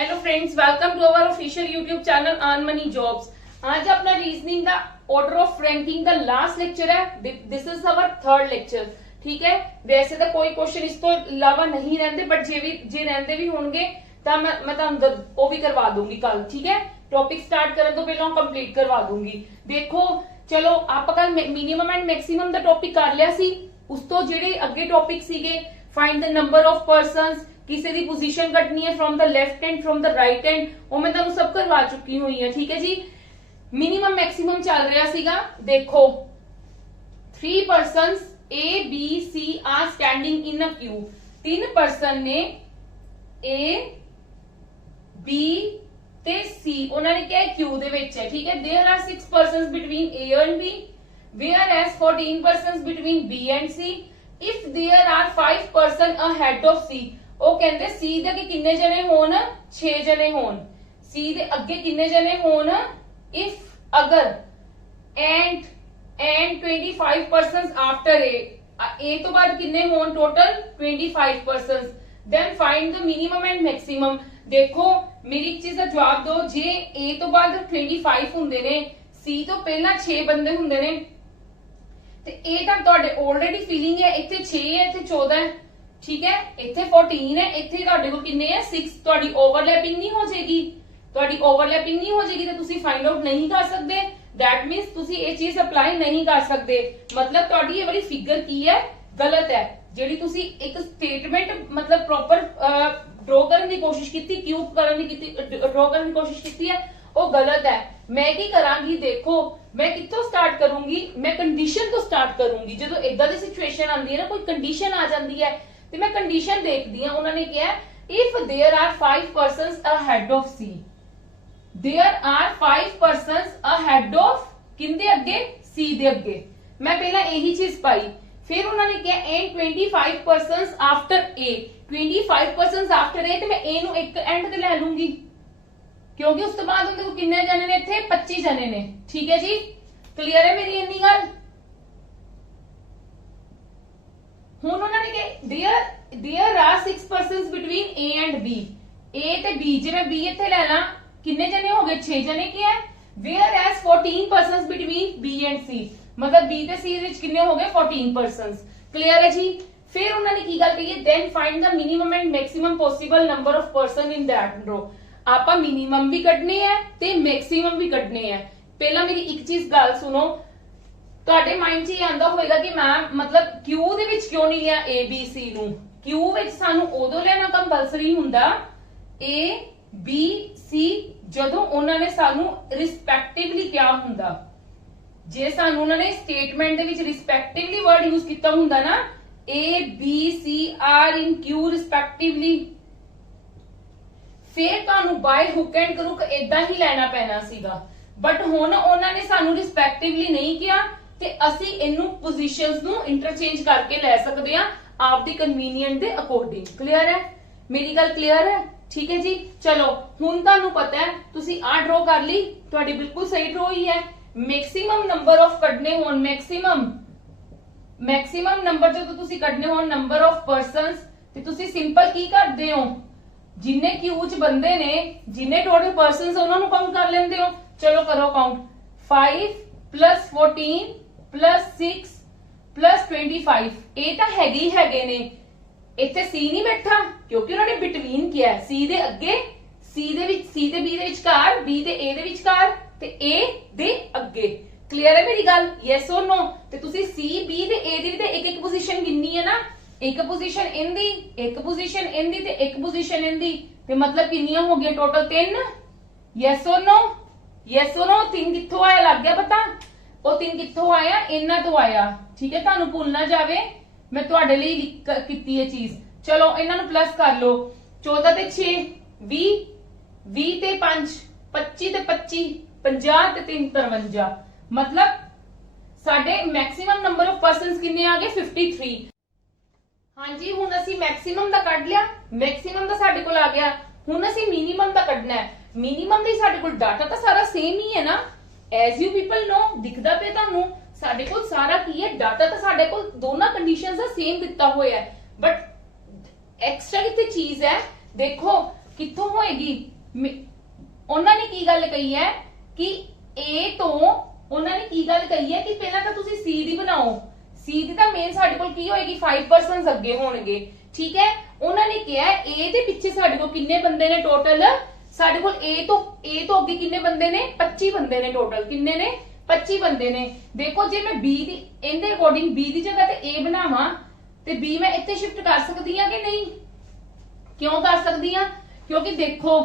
Hello friends, welcome to our official YouTube channel earn money jobs. आज अपना reasoning का order of ranking का last lecture है। This is our third lecture. ठीक है, वैसे तो कोई क्वेश्चन इस तो अलावा नहीं रहते, बट जे रहते भी होंगे तो मैं वो भी करवा दूंगी कल। ठीक है, टॉपिक स्टार्ट करने तो पहले कंप्लीट करवा दूंगी। देखो चलो, आप कल मिनिमम एंड मैक्सिमम दा टॉपिक कर लिया सी। उस तो जेडे अगे टॉपिक सीगे, find the number of persons, किसी दी पोजीशन कटनी है from the left hand from the right hand, वो मैं तुहानू सब करवा चुकी हुई है। ठीक है जी, मिनिमम मैक्सिमम चल रहा सीगा। देखो 3 persons A B C are standing in a queue. 3 person ने ए बी ते सी उन्होंने क्या है क्यू दे विच है। ठीक है, there are 6 persons between A and B, whereas 14 persons between B and C. If there are 5 person ahead of C, ਉਹ ਕਹਿੰਦੇ ਸੀ ਦੇ ਅੱਗੇ ਕਿੰਨੇ ਜਣੇ ਹੋਣ, 6 ਜਣੇ ਹੋਣ। ਸੀ ਦੇ ਅੱਗੇ ਕਿੰਨੇ ਜਣੇ ਹੋਣ, ਇਫ ਅਗਰ ਐਂਡ 25 ਪਰਸਨਸ ਆਫਟਰ ਏ ਤੋਂ ਬਾਅਦ ਕਿੰਨੇ ਹੋਣ total 25 persons. Then find the minimum and maximum. ਦੇਖੋ ਮੇਰੀ ਇੱਕ ਚੀਜ਼ ਦਾ ਜਵਾਬ ਦਿਓ, ਜੇ ਏ ਤੋਂ ਬਾਅਦ 25 ਹੁੰਦੇ ਨੇ, ਸੀ ਤੋਂ ਪਹਿਲਾਂ 6 ਬੰਦੇ ਹੁੰਦੇ ਨੇ, ਤੇ ਇਹ ਤਾਂ ਤੁਹਾਡੇ ਆਲਰੇਡੀ ਫੀਲਿੰਗ ਹੈ ਇੱਥੇ 6 ਹੈ ਇੱਥੇ 14 ਹੈ। ठीक है, इत्थे 14 है, इत्थे तुहाडे कोल किन्ने है 6। तुहाडी ओवरलैपिंग नहीं हो जाएगी, तुहाडी ओवरलैपिंग नहीं हो जाएगी तो तुसी फाइंड आउट नहीं कर सकते। दैट मींस तुसी ये चीज अप्लाई नहीं कर सकते। मतलब तुहाडी ये वाली फिगर की है, गलत है। जेडी तुसी एक स्टेटमेंट मतलब प्रॉपर ड्रॉ करने की कोशिश की, क्यूब करने की ड्रॉ करने की कोशिश की है, वो गलत है। मैं की करांगी, देखो मैं कित्थों स्टार्ट करूंगी, मैं कंडीशन तो स्टार्ट करूंगी। जो इदा दी सिचुएशन आंदी है ना, कोई कंडीशन आ जाती है ਤੇ ਮੈਂ ਕੰਡੀਸ਼ਨ ਦੇਖਦੀ ਹਾਂ। ਉਹਨਾਂ ਨੇ ਕਿਹਾ if there are 5 persons ahead of C, there are 5 persons ahead of किंदे अगे, सी ਦੇ ਅੱਗੇ। ਮੈਂ ਪਹਿਲਾਂ ਇਹੀ ਚੀਜ਼ ਪਾਈ। ਫਿਰ ਉਹਨਾਂ ਨੇ ਕਿਹਾ and 25 persons after A, 25 persons after A, ਤੇ ਮੈਂ ए ਨੂੰ ਇੱਕ ਐਂਡ ਤੇ ਲੈ ਲੂੰਗੀ ਕਿਉਂਕਿ ਉਸ ਤੋਂ ਬਾਅਦ ਉਹਦੇ ਕੋਲ ਕਿੰਨੇ ਜਣੇ ਨੇ ਇੱਥੇ 25 ਜਣੇ ਨੇ। ਠੀਕ ਹੈ ਜੀ, ਕਲੀਅਰ ਹੈ ਮੇਰੀ ਇੰਨੀ ਗੱਲ। ਹੁਣ ਉਹਨਾਂ ਨੇ ਕਿ there are 6 persons between A and B, A ते बी, जे मैं बी ਇੱਥੇ ਲੈ ਲਾਂ ਕਿੰਨੇ ਜਣੇ ਹੋ ਗਏ 6 ਜਣੇ ਕੀ ਹੈ। Whereas 14 persons between B and C, मतलब बी ਤੇ ਸੀ ਵਿੱਚ ਕਿੰਨੇ ਹੋ ਗਏ 14 पर्सनस। ਕਲੀਅਰ ਹੈ ਜੀ। ਫਿਰ ਉਹਨਾਂ ਨੇ ਕੀ ਗੱਲ ਕਹੀ ਹੈ, then find the minimum and maximum possible number of person in that row। ਆਪਾਂ ਮਿਨੀਮਮ ਵੀ ਕੱਢਨੇ ਹੈ ਤੇ ਮੈਕਸਿਮਮ ਵੀ ਕੱਢਨੇ ਹੈ। ਪਹਿਲਾਂ ਮੇਰੀ ਇੱਕ ਚੀਜ਼ ਗੱਲ ਸੁਣੋ, ਤੁਹਾਡੇ ਮਾਈਂਡ 'ਚ ਇਹ ਆਂਦਾ ਹੋਵੇਗਾ ਕਿ ਮੈਮ ਮਤਲਬ ਕਿਊ ਦੇ ਵਿੱਚ ਕਿਉਂ ਨਹੀਂ ਲਿਆ ਏ ਬੀ ਸੀ ਨੂੰ। ਕਿਊ ਵਿੱਚ ਸਾਨੂੰ ਉਦੋਂ ਲੈਣਾ ਕੰਪਲਸਰੀ ਹੁੰਦਾ ਏ ਬੀ ਸੀ ਜਦੋਂ ਉਹਨਾਂ ਨੇ ਸਾਨੂੰ ਰਿਸਪੈਕਟਿਵਲੀ ਕਿਹਾ ਹੁੰਦਾ। ਜੇ ਸਾਨੂੰ ਉਹਨਾਂ ਨੇ ਸਟੇਟਮੈਂਟ ਦੇ ਵਿੱਚ ਰਿਸਪੈਕਟਿਵਲੀ ਵਰਡ ਯੂਜ਼ ਕੀਤਾ ਹੁੰਦਾ ਨਾ, A B C are in ਕਿਊ ਰਿਸਪੈਕਟਿਵਲੀ, ਫਿਰ ਤੁਹਾਨੂੰ ਬਾਈ ਹੁੱਕ ਐਂਡ ਕਰੁਕ ਇਦਾਂ ਹੀ ਲੈਣਾ ਪੈਣਾ ਸੀਗਾ। ਬਟ ਹੁਣ ਉਹਨਾਂ ਨੇ ਸਾਨੂੰ ਰਿਸਪੈਕਟਿਵਲੀ ਨਹੀਂ ਕਿਹਾ ਤੇ ਅਸੀਂ ਇਹਨੂੰ ਪੋਜੀਸ਼ਨਸ ਨੂੰ ਇੰਟਰਚੇਂਜ ਕਰਕੇ ਲੈ ਸਕਦੇ ਆ ਆਪਦੀ ਕਨਵੀਨੀਅੰਟ ਦੇ ਅਕੋਰਡਿੰਗ। ਕਲੀਅਰ ਹੈ ਮੇਰੀ ਗੱਲ, ਕਲੀਅਰ ਹੈ। ਠੀਕ ਹੈ ਜੀ, ਚਲੋ ਹੁਣ ਤੁਹਾਨੂੰ ਪਤਾ ਹੈ, ਤੁਸੀਂ ਆ ਡਰਾ ਕਰ ਲਈ, ਤੁਹਾਡੀ ਬਿਲਕੁਲ ਸਹੀ ਡਰਾ ਹੀ ਹੈ। ਮੈਕਸਿਮਮ ਨੰਬਰ ਆਫ ਕੱਢਨੇ ਹੋਣ, ਮੈਕਸਿਮਮ ਨੰਬਰ ਜਦੋਂ ਤੁਸੀਂ ਕੱਢਨੇ ਹੋਣ ਨੰਬਰ ਆਫ ਪਰਸਨਸ, ਤੇ ਤੁਸੀਂ ਸਿੰਪਲ ਕੀ ਕਰਦੇ ਹੋ, ਜਿੰਨੇ ਕਿਊ ਚ ਬੰਦੇ ਨੇ, ਜਿੰਨੇ ਟੋਟਲ ਪਰਸਨਸ ਉਹਨਾਂ ਨੂੰ ਕਾਊਂਟ ਕਰ ਲੈਂਦੇ ਹੋ। ਚਲੋ ਕਰੋ ਕਾਊਂਟ, 5 + 14 + 6 + 25। ਇਹ ਤਾਂ ਹੈਗੇ ਹੀ ਹੈਗੇ ਨੇ। ਇੱਥੇ ਸੀ ਨਹੀਂ ਬੈਠਾ ਕਿਉਂਕਿ ਉਹਨਾਂ ਨੇ ਬਿਟਵੀਨ ਕਿਹਾ, ਸੀ ਦੇ ਅੱਗੇ, ਸੀ ਦੇ ਵਿੱਚ, ਸੀ ਤੇ ਬੀ ਦੇ ਵਿਚਕਾਰ, ਬੀ ਤੇ ਏ ਦੇ ਵਿਚਕਾਰ, ਤੇ ਏ ਦੇ ਅੱਗੇ। ਕਲੀਅਰ ਹੈ ਮੇਰੀ ਗੱਲ, ਯੈਸ অর ਨੋ। ਤੇ ਤੁਸੀਂ ਸੀ ਬੀ ਤੇ ਏ ਦੀ ਵੀ ਤੇ ਇੱਕ ਇੱਕ ਪੋਜੀਸ਼ਨ ਗਿਣਨੀ ਹੈ ਨਾ, ਇੱਕ ਪੋਜੀਸ਼ਨ ਇਹਦੀ, ਇੱਕ ਪੋਜੀਸ਼ਨ ਇਹਦੀ ਤੇ ਇੱਕ ਪੋਜੀਸ਼ਨ ਇਹਦੀ, ਤੇ ਮਤਲਬ ਕਿੰਨੀਆਂ ਹੋ ਗਈਆਂ total 3। Yes or no, yes or no. 3 ਕਿੱਥੋਂ ਆਇਆ, ਲੱਗ ਗਿਆ ਪਤਾ? ਉਹ 3 ਕਿੱਥੋਂ ਆਇਆ, ਇਹਨਾਂ ਤੋਂ ਆਇਆ। ਠੀਕ ਹੈ, ਤੁਹਾਨੂੰ ਭੁੱਲ ਨਾ ਜਾਵੇ, ਮੈਂ ਤੁਹਾਡੇ ਲਈ ਕੀਤੀ ਇਹ ਚੀਜ਼। ਚਲੋ ਇਹਨਾਂ ਨੂੰ ਪਲੱਸ ਕਰ ਲਓ, 14 ਤੇ 6 20, 20 ਤੇ 5 25 ਤੇ 25 50 ਤੇ 3 53। मतलब ਸਾਡੇ ਮੈਕਸਿਮਮ ਨੰਬਰ ਆਫ ਪਰਸਨਸ ਕਿੰਨੇ ਆ ਗਏ 53। ਹਾਂਜੀ, ਹੁਣ ਅਸੀਂ ਮੈਕਸਿਮਮ ਦਾ ਕੱਢ ਲਿਆ, ਮੈਕਸਿਮਮ ਦਾ ਸਾਡੇ ਕੋਲ ਆ ਗਿਆ। ਹੁਣ ਅਸੀਂ ਮਿਨੀਮਮ ਦਾ ਕੱਢਣਾ ਹੈ। ਮਿਨੀਮਮ ਲਈ ਸਾਡੇ ਕੋਲ ਡਾਟਾ ਤਾਂ ਸਾਰਾ ਸੇਮ ਹੀ ਹੈ ਨਾ, ਐਜ਼ ਯੂ ਪੀਪਲ ਨੋ, ਦਿਖਦਾ ਪਿਆ ਤੁਹਾਨੂੰ ਸਾਡੇ ਕੋਲ ਸਾਰਾ ਕੀ ਹੈ ਡਾਟਾ, ਤਾਂ ਸਾਡੇ ਕੋਲ ਦੋਨਾਂ ਕੰਡੀਸ਼ਨਸ ਦਾ ਸੇਮ ਦਿੱਤਾ ਹੋਇਆ ਹੈ। ਬਟ ਐਕਸਟਰਾ ਕਿਤੇ ਚੀਜ਼ ਹੈ, ਦੇਖੋ ਕਿੱਥੋਂ ਹੋਏਗੀ? ਉਹਨਾਂ ਨੇ ਕੀ ਗੱਲ ਕਹੀ ਹੈ ਕਿ A ਤੋਂ ਉਹਨਾਂ ਨੇ ਕੀ ਗੱਲ ਕਹੀ ਹੈ ਕਿ ਪਹਿਲਾਂ ਤਾਂ ਤੁਸੀਂ C ਦੀ ਬਣਾਓ। C ਦੀ ਤਾਂ ਮੇਨ ਸਾਡੇ ਕੋਲ ਕੀ ਹੋਏਗੀ 5% ਅੱਗੇ ਹੋਣਗੇ। ਠੀਕ ਹੈ, ਉਹਨਾਂ ਨੇ ਕਿਹਾ A ਦੇ ਪਿੱਛੇ ਸਾਡੇ ਕੋਲ ਕਿੰਨੇ ਬੰਦੇ ਨੇ ਟੋਟਲ? ਸਾਡੇ ਕੋਲ A ਤੋਂ ਅੱਗੇ ਕਿੰਨੇ ਬੰਦੇ ਨੇ? 25 ਬੰਦੇ ਨੇ ਟੋਟਲ। ਕਿੰਨੇ ਨੇ? 25 ਬੰਦੇ ਨੇ। ਦੇਖੋ ਜੇ ਮੈਂ B ਦੀ ਇਹਦੇ ਅਕੋਰਡਿੰਗ B ਦੀ ਜਗ੍ਹਾ ਤੇ A ਬਣਾਵਾਂ ਤੇ B ਮੈਂ ਇੱਥੇ ਸ਼ਿਫਟ ਕਰ ਸਕਦੀ ਆ ਕਿ ਨਹੀਂ? ਕਿਉਂ ਕਰ ਸਕਦੀ ਆ? ਕਿਉਂਕਿ ਦੇਖੋ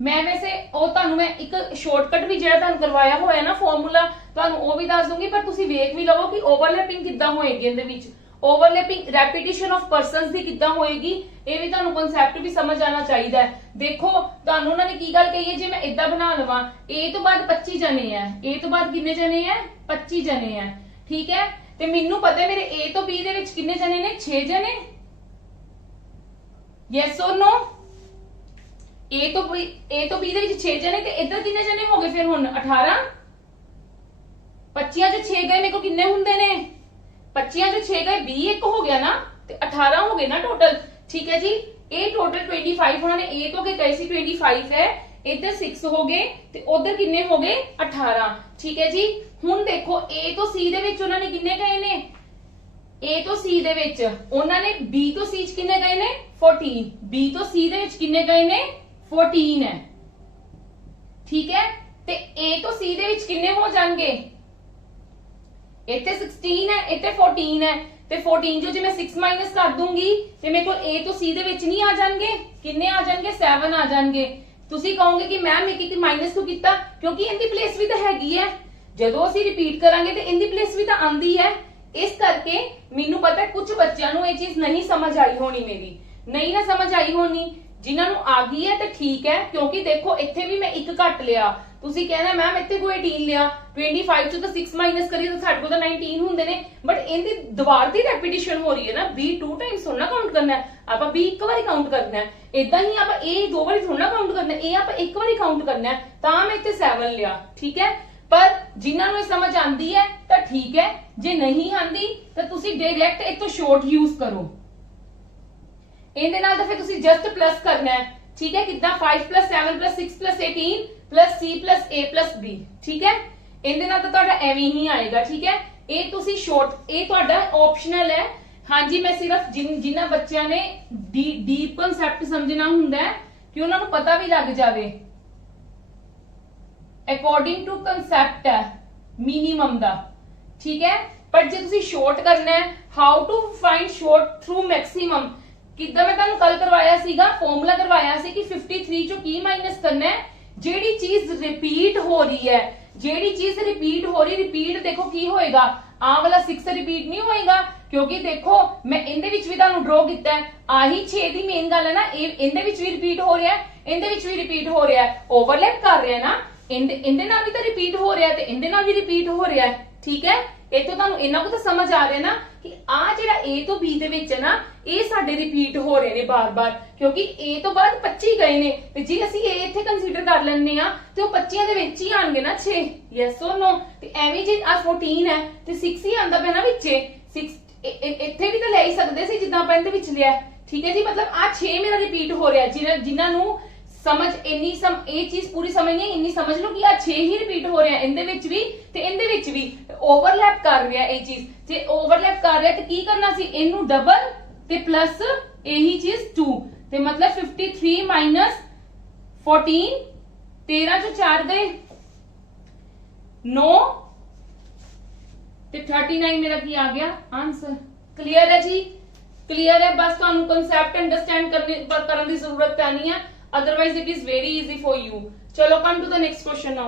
ਮੈਂ ਵੈਸੇ ਉਹ ਤੁਹਾਨੂੰ ਮੈਂ ਇੱਕ ਸ਼ਾਰਟਕਟ ਵੀ ਜਿਹੜਾ ਤੁਹਾਨੂੰ ਕਰਵਾਇਆ ਹੋਇਆ ਨਾ ਫਾਰਮੂਲਾ, ਤੁਹਾਨੂੰ ਉਹ ਵੀ ਦੱਸ ਦੂੰਗੀ, ਪਰ ਤੁਸੀਂ ਵੇਖ ਵੀ ਲਵੋ ਕਿ ਓਵਰਲੈਪਿੰਗ ਕਿੱਦਾਂ ਹੋਏਗੀ ਇਹਦੇ ਵਿੱਚ। ਓਵਰਲੈਪਿੰਗ ਰੈਪੀਟੀਸ਼ਨ ਆਫ ਪਰਸਨਸ ਦੀ ਕਿੱਦਾਂ ਹੋਏਗੀ, ਇਹ ਵੀ ਤੁਹਾਨੂੰ ਕਨਸੈਪਟ ਵੀ ਸਮਝ ਆਣਾ ਚਾਹੀਦਾ ਹੈ। ਦੇਖੋ ਤੁਹਾਨੂੰ ਉਹਨਾਂ ਨੇ ਕੀ ਗੱਲ ਕਹੀ ਹੈ, ਜੇ ਮੈਂ ਇਦਾਂ ਬਣਾ ਲਵਾਂ A ਤੋਂ ਬਾਅਦ 25 ਜਣੇ ਆ, A ਤੋਂ ਬਾਅਦ ਕਿੰਨੇ ਜਣੇ ਆ? 25 ਜਣੇ ਆ। ਠੀਕ ਹੈ, ਤੇ ਮੈਨੂੰ ਪਤਾ ਮੇਰੇ A ਤੋਂ B ਦੇ ਵਿੱਚ ਕਿੰਨੇ ਜਣੇ ਨੇ? 6 ਜਣੇ। Yes or no? A ਤੋਂ B ਦੇ ਵਿੱਚ 6 ਜਣੇ, ਤੇ ਇੱਧਰ ਕਿੰਨੇ ਜਣੇ ਹੋ ਗਏ ਫਿਰ ਹੁਣ? 18। 25 ਚ 6 ਗਏ, ਮੇਰੇ ਕੋ ਕਿੰਨੇ ਹੁੰਦੇ ਨੇ? 25 ਚ 6 ਗਏ, 20 ਇੱਕ ਹੋ ਗਿਆ ਨਾ, ਤੇ 18 ਹੋ ਗਏ ਨਾ ਟੋਟਲ। ਠੀਕ ਹੈ ਜੀ, ਇਹ ਟੋਟਲ 25 ਉਹਨਾਂ ਨੇ A ਤੋਂ ਗਏ ਸੀ 25 ਹੈ, ਇੱਧਰ 6 ਹੋ ਗਏ ਤੇ ਉਧਰ ਕਿੰਨੇ ਹੋ ਗਏ? 18। ਠੀਕ ਹੈ ਜੀ, ਹੁਣ ਦੇਖੋ A ਤੋਂ C ਦੇ ਵਿੱਚ ਉਹਨਾਂ ਨੇ ਕਿੰਨੇ ਗਏ ਨੇ? A ਤੋਂ C ਦੇ ਵਿੱਚ ਉਹਨਾਂ ਨੇ B ਤੋਂ C ਚ ਕਿੰਨੇ ਗਏ ਨੇ? 14। B ਤੋਂ C ਦੇ ਵਿੱਚ ਕਿੰਨੇ ਗਏ ਨੇ? 14 ਹੈ। ਠੀਕ ਹੈ, ਤੇ A ਤੋਂ C ਦੇ ਵਿੱਚ ਕਿੰਨੇ ਹੋ ਜਾਣਗੇ? ਇੱਥੇ 16 ਹੈ, ਇੱਥੇ 14 ਹੈ, ਤੇ 14 ਜੋ ਜੇ ਮੈਂ 6 ਮਾਈਨਸ ਕਰ ਦੂੰਗੀ ਤੇ ਮੇਰੇ ਕੋਲ A ਤੋਂ C ਦੇ ਵਿੱਚ ਨਹੀਂ ਆ ਜਾਣਗੇ। ਕਿੰਨੇ ਆ ਜਾਣਗੇ? 7 ਆ ਜਾਣਗੇ। ਤੁਸੀਂ ਕਹੋਗੇ ਕਿ ਮੈਮ ਇੱਕ ਮਾਈਨਸ ਕਿਉਂ ਕੀਤਾ? ਕਿਉਂਕਿ ਇਹਦੀ ਪਲੇਸ ਵੀ ਤਾਂ ਹੈਗੀ ਹੈ। ਜਦੋਂ ਅਸੀਂ ਰਿਪੀਟ ਕਰਾਂਗੇ ਤੇ ਇਹਦੀ ਪਲੇਸ ਵੀ ਤਾਂ ਆਂਦੀ ਹੈ। ਇਸ ਕਰਕੇ ਮੈਨੂੰ ਪਤਾ ਕੁਝ ਬੱਚਿਆਂ ਨੂੰ ਇਹ ਚੀਜ਼ ਨਹੀਂ ਸਮਝ ਆਈ ਹੋਣੀ, ਮੇਰੀ ਨਹੀਂ ਨਾ ਸਮਝ ਆਈ ਹੋਣੀ। ਜਿਨ੍ਹਾਂ ਨੂੰ ਆ ਗਈ ਹੈ ਤੇ ਠੀਕ ਹੈ, ਕਿਉਂਕਿ ਦੇਖੋ ਇੱਥੇ ਵੀ ਮੈਂ ਇੱਕ ਘੱਟ ਲਿਆ। ਤੁਸੀਂ ਕਹਿਣਾ ਮੈਮ ਇੱਥੇ ਕੋਈ 18 ਲਿਆ, 25 ਚੋਂ ਤਾਂ 6 ਮਾਈਨਸ ਕਰੀਏ ਤਾਂ ਸਾਡੇ ਕੋਲ ਤਾਂ 19 ਹੁੰਦੇ ਨੇ, ਬਟ ਇਹਦੀ ਦੁਬਾਰ ਦੀ ਰੈਪੀਟੀਸ਼ਨ ਹੋ ਰਹੀ ਹੈ ਨਾ। B 2 ਟਾਈਮਸ ਥੋੜਾ ਕਾਊਂਟ ਕਰਨਾ ਹੈ, ਆਪਾਂ B ਇੱਕ ਵਾਰੀ ਕਾਊਂਟ ਕਰਨਾ ਹੈ। ਇਦਾਂ ਹੀ ਆਪਾਂ A 2 ਵਾਰੀ ਥੋੜਾ ਕਾਊਂਟ ਕਰਨਾ ਹੈ, A ਆਪਾਂ ਇੱਕ ਵਾਰੀ ਕਾਊਂਟ ਕਰਨਾ ਹੈ, ਤਾਂ ਮੈਂ ਇੱਥੇ 7 ਲਿਆ। ਠੀਕ ਹੈ, ਪਰ ਜਿਨ੍ਹਾਂ ਨੂੰ ਇਹ ਸਮਝ ਆਂਦੀ ਹੈ ਤਾਂ ਠੀਕ ਹੈ, ਜੇ ਨਹੀਂ ਆਂਦੀ ਤਾਂ ਤੁਸੀਂ ਡਾਇਰੈਕਟ ਇੱਥੋਂ ਸ਼ਾਰਟ ਯੂਜ਼ ਕਰੋ। ਇਹਦੇ ਨਾਲ ਤਾਂ ਫਿਰ ਤੁਸੀਂ ਜਸਟ ਪਲੱਸ ਕਰਨਾ ਹੈ। ਠੀਕ ਹੈ, ਕਿੱਦਾਂ? 5 + 7 + 6 + 18 + C + A + B। ਠੀਕ ਹੈ, ਇਹਦੇ ਨਾਲ ਤਾਂ ਤੁਹਾਡਾ ਐਵੇਂ ਹੀ ਆਏਗਾ। ਠੀਕ ਹੈ, ਇਹ ਤੁਸੀਂ ਸ਼ਾਰਟ, ਇਹ ਤੁਹਾਡਾ ਆਪਸ਼ਨਲ ਹੈ। ਹਾਂਜੀ, ਮੈਂ ਸਿਰਫ ਜਿਨ੍ਹਾਂ ਬੱਚਿਆਂ ਨੇ ਡੀਪ ਕਨਸੈਪਟ ਸਮਝਣਾ ਹੁੰਦਾ ਹੈ ਕਿ ਉਹਨਾਂ ਨੂੰ ਪਤਾ ਵੀ ਲੱਗ ਜਾਵੇ ਅਕੋਰਡਿੰਗ ਟੂ ਕਨਸੈਪਟ ਹੈ ਮਿਨੀਮਮ ਦਾ। ਠੀਕ ਹੈ, ਪਰ ਜੇ ਤੁਸੀਂ ਸ਼ਾਰਟ ਕਰਨਾ ਹੈ, how to find short through maximum, ਕਿੱਦਾਂ ਮੈਂ ਤੁਹਾਨੂੰ ਕੱਲ ਕਰਵਾਇਆ ਸੀਗਾ, ਫਾਰਮੂਲਾ ਕਰਵਾਇਆ ਸੀ ਕਿ 53 ਚੋਂ ਕੀ ਮਾਈਨਸ ਕਰਨਾ ਹੈ? ਜਿਹੜੀ ਚੀਜ਼ ਰਿਪੀਟ ਹੋ ਰਹੀ ਹੈ, ਜਿਹੜੀ ਚੀਜ਼ ਰਿਪੀਟ ਹੋ ਰਹੀ, ਰਿਪੀਟ ਦੇਖੋ ਕੀ ਹੋਏਗਾ? ਆਹ ਵਾਲਾ 6 ਰਿਪੀਟ ਨਹੀਂ ਹੋਏਗਾ, ਕਿਉਂਕਿ ਦੇਖੋ ਮੈਂ ਇਹਦੇ ਵਿੱਚ ਵੀ ਤੁਹਾਨੂੰ ਡਰਾ ਕੀਤਾ ਹੈ। ਆਹੀ 6 ਦੀ ਮੇਨ ਗੱਲ ਹੈ ਨਾ, ਇਹਦੇ ਵਿੱਚ ਵੀ ਰਿਪੀਟ ਹੋ ਰਿਹਾ ਹੈ, ਇਹਦੇ ਵਿੱਚ ਵੀ ਰਿਪੀਟ ਹੋ ਰਿਹਾ ਹੈ, ਓਵਰਲੈਪ ਕਰ ਰਿਹਾ ਨਾ। ਇਹਦੇ ਨਾਲ ਵੀ ਤਾਂ ਰਿਪੀਟ ਹੋ ਰਿਹਾ ਤੇ ਇਹਦੇ ਨਾਲ ਵੀ ਰਿਪੀਟ ਹੋ ਰਿਹਾ ਹੈ। ਠੀਕ ਹੈ, ਇੱਥੋਂ ਤੁਹਾਨੂੰ ਇਹਨਾਂ ਕੋ ਤਾਂ ਸਮਝ ਆ ਰਿਹਾ ਨਾ ਕਿ ਆ ਜਿਹੜਾ A ਤੋਂ B ਦੇ ਵਿੱਚ ਹੈ ਨਾ, ਇਹ ਸਾਡੇ ਰਿਪੀਟ ਹੋ ਰਹੇ ਨੇ ਬਾਰ-ਬਾਰ, ਕਿਉਂਕਿ A ਤੋਂ ਬਾਅਦ 25 ਗਏ ਨੇ, ਤੇ ਜੇ ਅਸੀਂ A ਇੱਥੇ ਕੰਸੀਡਰ ਕਰ ਲੈਂਦੇ ਆ ਤੇ ਉਹ 25 ਦੇ ਵਿੱਚ ਹੀ ਆਣਗੇ ਨਾ 6। Yes or no? ਤੇ ਐਵੇਂ ਜੇ ਆ 14 ਹੈ ਤੇ 6 ਹੀ ਆਂਦਾ ਪਿਆ ਨਾ ਵਿੱਚੇ। 6 ਇੱਥੇ ਵੀ ਤਾਂ ਲੈ ਹੀ ਸਕਦੇ ਸੀ ਜਿੱਦਾਂ ਆਪਾਂ ਇਹਦੇ ਵਿੱਚ ਲਿਆ। ਠੀਕ ਹੈ ਜੀ, ਮਤਲਬ ਆ 6 ਮੇਰਾ ਰਿਪੀਟ ਹੋ ਰਿਹਾ। ਜਿਨ੍ਹਾਂ ਨੂੰ ਸਮਝ ਇਹ ਚੀਜ਼ ਪੂਰੀ ਸਮਝ ਨਹੀਂ, ਇੰਨੀ ਸਮਝ ਲਓ ਕਿ ਆ 6 ਹੀ ਰਿਪੀਟ ਹੋ ਰਿਹਾ, ਇਹਦੇ ਵਿੱਚ ਵੀ ਤੇ ਇਹਦੇ ਵਿੱਚ ਵੀ ਓਵਰਲੈਪ ਕਰ ਰਿਹਾ। ਇਹ ਚੀਜ਼ ਜੇ ਓਵਰਲੈਪ ਕਰ ਰਿਹਾ ਤੇ ਕੀ ਕਰਨਾ ਸੀ? ਇਹਨੂੰ ਡਬਲ ਤੇ ਪਲੱਸ ਇਹੀ ਚੀਜ਼ 2, ਤੇ ਮਤਲਬ 53 ਮਾਈਨਸ 14, 13 ਚੋਂ 4 ਗਏ 9 ਤੇ 39 ਮੇਰਾ ਕੀ ਆ ਗਿਆ ਆंसर। ਕਲੀਅਰ ਹੈ ਜੀ? ਕਲੀਅਰ ਹੈ? ਬਸ ਤੁਹਾਨੂੰ ਕਨਸੈਪਟ ਅੰਡਰਸਟੈਂਡ ਕਰਨ ਦੀ ਜ਼ਰੂਰਤ ਨਹੀਂ ਹੈ, otherwise it is very easy for you. Chalo, come to the next question now.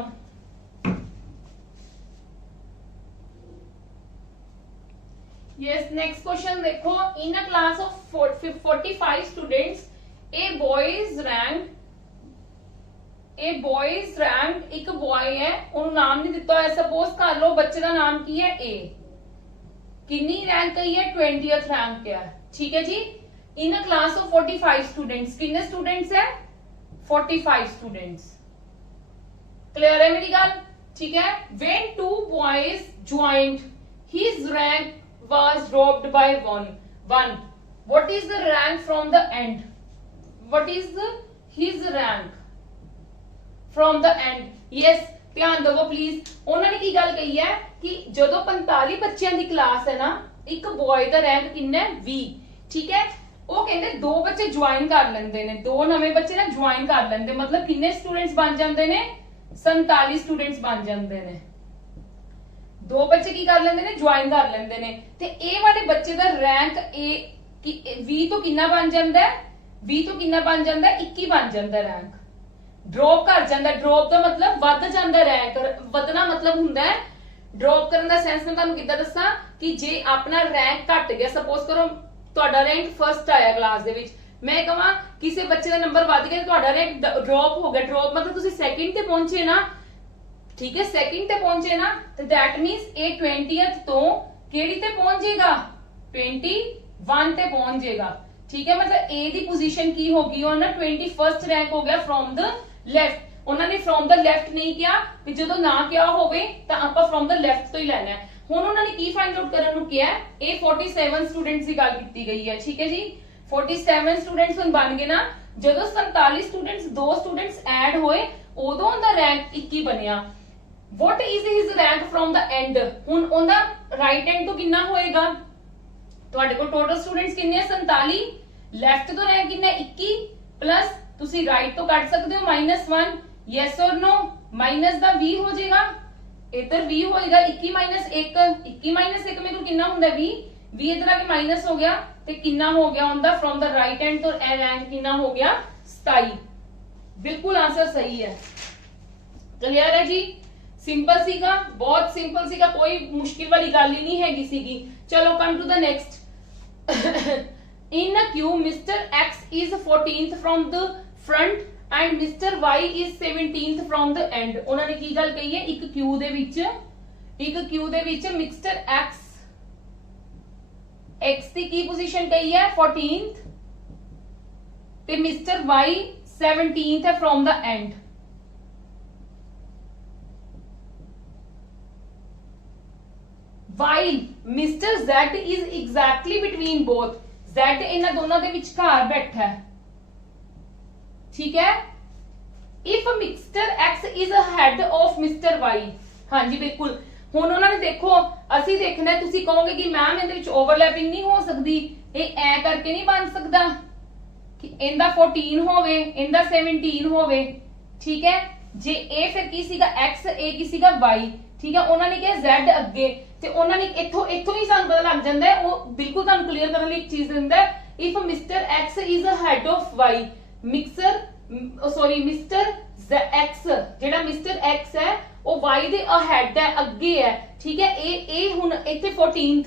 Yes, next question dekho, in a class of 45 students, a boy is ranked, एक boy है, ਉਹਨੂੰ ਨਾਮ ਨਹੀਂ ਦਿੱਤਾ ਹੋਇਆ, ਸਪੋਜ਼ ਕਰ ਲਓ ਬੱਚੇ ਦਾ ਨਾਮ ਕੀ ਹੈ? A। ਕਿੰਨੀ ਰੈਂਕ ਆਈ ਹੈ? 20th ਰੈਂਕ ਹੈ। ਠੀਕ ਹੈ ਜੀ, in a class of 45 students, ਕਿੰਨੇ ਸਟੂਡੈਂਟਸ ਹੈ? 45 students। क्लियर है मेरी गल? ठीक है, when 2 boys joined, his rank was dropped by 1। What is the rank from the end? What is his rank from the end. Yes, ध्यान दवो please. उन्होंने की गल कही है कि जदों 45 बच्चों की क्लास है ना, एक बॉय का रैंक कितना है 20, ठीक है। वो कहते 2 बच्चे ज्वाइन कर लेंदे ने, 2 नवे बच्चे ना ज्वाइन कर लेंदे, मतलब कितने स्टूडेंट्स बन जाते ने 47 स्टूडेंट्स बन जाते ने। 2 बच्चे की कर लेंदे ने, ज्वाइन कर लेंदे ने, ते ए वाले बच्चे दा रैंक ए 20 तो कितना बन जाता है, 20 तो कितना बन जाता है 21 बन जाता है रैंक। ड्रॉप कर जाता, ड्रॉप का मतलब वध जाता रैंक, वधना मतलब हुंदा है ड्रॉप करने का सेंस। मैं तुहानू किद्दां दस्सां कि जे अपना रैंक घट गया, सपोज करो तुहाडा रैंक फर्स्ट आया क्लास दे विच, मैं कहां किसी बच्चे का नंबर वध गया, तुहाडा रैंक ड्रॉप हो गया, ड्रॉप मतलब तुसीं सेकंड ते पहुंचे ना, ठीक है, सेकंड ते पहुंचे ना, तो दैट मींस ए 20th तो केड़ी ते पहुंच जाएगा 21 ते पहुंच जाएगा, ठीक है। मतलब ए दी पोजीशन की होगी, और ना 21st रैंक हो गया फ्रॉम द लेफ्ट। उन्होंने फ्रॉम द लेफ्ट नहीं किया कि जो ना क्या होवे तो आपां फ्रॉम द लेफ्ट तो ही लेना है। हुण उन्होंने की फाइंड आउट करन नूं किया है, ए 47 स्टूडेंट्स की गल कीती गई है, ठीक है जी। 47 स्टूडेंट्स हुण बन गए ना, जदों 47 स्टूडेंट्स 2 स्टूडेंट्स ऐड होए उदों उनदा रैंक 21 बनिया। What is his rank from the end, हुण उनदा राइट एंड तो कितना होएगा, तुहाडे कोल टोटल स्टूडेंट्स कितने हैं 47, लेफ्ट तो रैंक कितना 21 प्लस तुसी राइट तो कट सकते हो -1, यस और नो, माइनस दा 20 हो जाएगा, इधर 20 होएगा 21 माइनस 1, 21 माइनस 1 मेरे को कितना हुंदा 20 इधर आके माइनस हो गया, ते कितना हो गया उनका फ्रॉम द राइट हैंड, तो रैंक कितना हो गया 27। बिल्कुल आंसर सही है। क्लियर है जी, सिंपल सीगा, बहुत सिंपल सीगा, कोई मुश्किल वाली गल ही नहीं हैगी सीगी। चलो come to the next. In a queue, Mr. X is 14th from the front and Mr. Y is 17th from the end। उन्होंने की गल कही है, एक Q they which mister x दी की पोजीशन कही है 14th ते मिस्टर Y 17th है from the end. While Mr. Z is exactly between both, Z इन्हां दोनों के विचकार बैठा है, ठीक है। If mister X is head of mister Y, हाँ जी बिल्कुल। हुण उन्होंने देखो असी देखना है, तुसी कहोगे कि मैम इहदे विच ओवरलैपिंग नहीं हो सकती, ये ऐ करके नहीं बन सकता कि इनदा 14 होवे इनदा 17 होवे, ठीक है। जे ए फिर की सीगा एक्स, ए की सीगा वाई, ठीक है। उन्होंने कहा Z अगे, ते उन्होंने इथों ही सानू पता लग जाता है, वो बिल्कुल तुहानू क्लीयर करने लई एक चीज दिंदा है। If mister X is head of Y, mister X जेड़ा मिस्टर एक्स है वो वाई दे अहेड है, अगे है, ठीक है। ए हुण इत्थे 14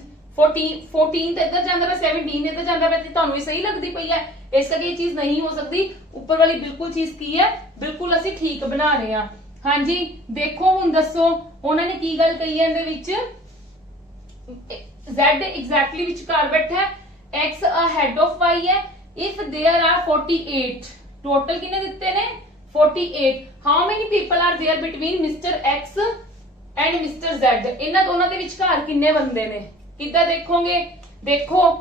इधर जांदा है, 17 इधर जांदा है, तुहानू ये सही लगदी पई है, इस करके ये चीज नहीं हो सकती। ऊपर वाली बिल्कुल चीज की है, बिल्कुल असी ठीक बना रहे हैं। हाँ जी देखो हुण दसो उन्होंने की गल कही है, इहदे विच Z एग्जैक्टली विचकार बैठा है, X अहेड ऑफ Y है। इफ देयर आर 48, टोटल कितने दिते ने 48, how many people are there between mister X and mister Z, इन्हां दोनों दे विचकार कितने बंदे ने, किद्दां देखोगे, देखो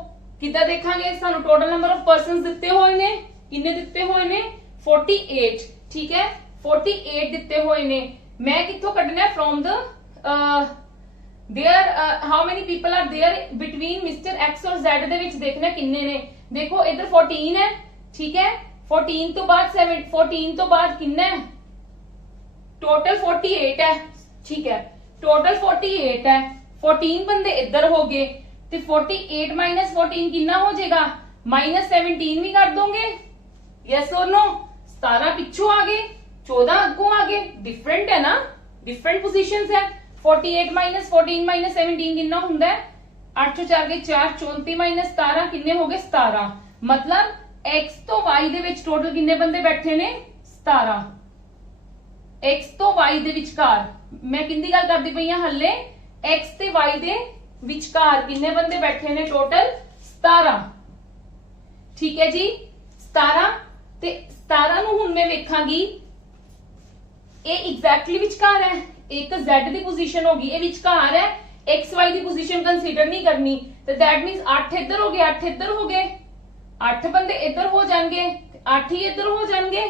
किद्दां देखांगे, सानू टोटल नंबर ऑफ पर्सनस दिते होए ने, कितने दिते होए ने 48, ठीक है 48 दिते हुए ने। मैं कित्थों कढना है from the there, how many people are there between mister X और जेड दे विच देखना किन्ने ने। देखो इधर 14 है, ठीक है, 14 तो बाद 7, 14 तो बाद किन्ना है, टोटल 48 है, ठीक है, टोटल 48 है। 14 बंदे इधर हो गए, तो 48 माइनस 14 कितना हो जाएगा, -17 भी कर दोगे, यस और नो। 17 पिछू आ गए, 14 अगों आ गए, डिफरेंट है ना, डिफरेंट पोजीशंस है। 48 माइनस 14 माइनस 17 कितना हुंदा है, 8 4 के 4, 34 माइनस 17 कितने हो गए 17। मतलब x तो y दे विच टोटल कितने बंदे बैठे ने 17, x तो y दे विचकार, मैं किंदी गल करदी पई हां हल्ले, x ते y दे विचकार कितने बंदे बैठे ने टोटल 17, ठीक है जी 17। ते 17 ਨੂੰ ਹੁਣ मैं वेखांगी ਇਹ एग्जैक्टली विचकार है, एक Z ਦੀ पोजीशन होगी, ਇਹ विचकार है, एक्स वाई की पोजीशन कंसीडर नहीं करनी, तो दैट मींस 8 इधर हो गए 8 इधर हो गए, 8 बंदे इधर हो जाएंगे, 8 ही इधर हो जाएंगे,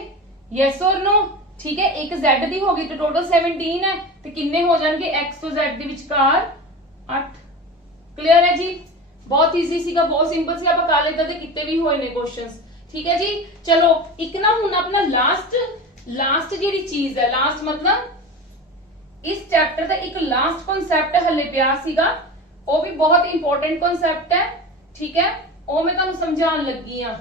यस और नो। ठीक है, एक Z दी होगी तो टोटल 17 है, तो किन्ने हो जाएंगे X तो Z दी विचकार 8। क्लियर है जी, बहुत ईजी सीगा, बहुत सिंपल सी, आप काले दे कितने भी होए ने क्वेश्चंस। ठीक है जी, चलो एक ना हुन अपना लास्ट जी चीज है, लास्ट मतलब इस चैप्टर का एक लास्ट कॉन्सेप्ट हले पिया सीगा, वो भी बहुत इंपॉर्टेंट कॉन्सेप्ट है। ठीक है, वो मैं तुहानू समझान लगी हां।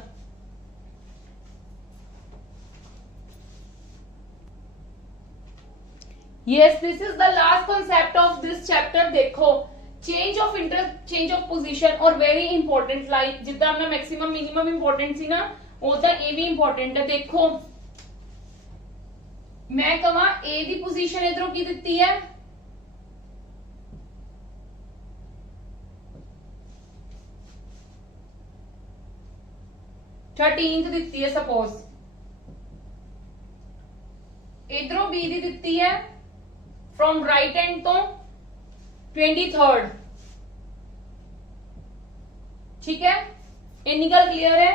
Yes, this is the last concept of this chapter. देखो, चेंज ऑफ पोजीशन और वेरी इंपॉर्टेंट, लाइक जितना अपना मैक्सिमम मिनिमम इंपॉर्टेंट सी ना, उदा ये भी इंपॉर्टेंट है। देखो मैं कहा ए दी पोजीशन इधरों की दिती है, थर्टींथ दिती है सपोज, इधरों बी दी दिती है फ्रॉम राइट एंड तो 23rd। ठीक है, इन्नी गल क्लियर है।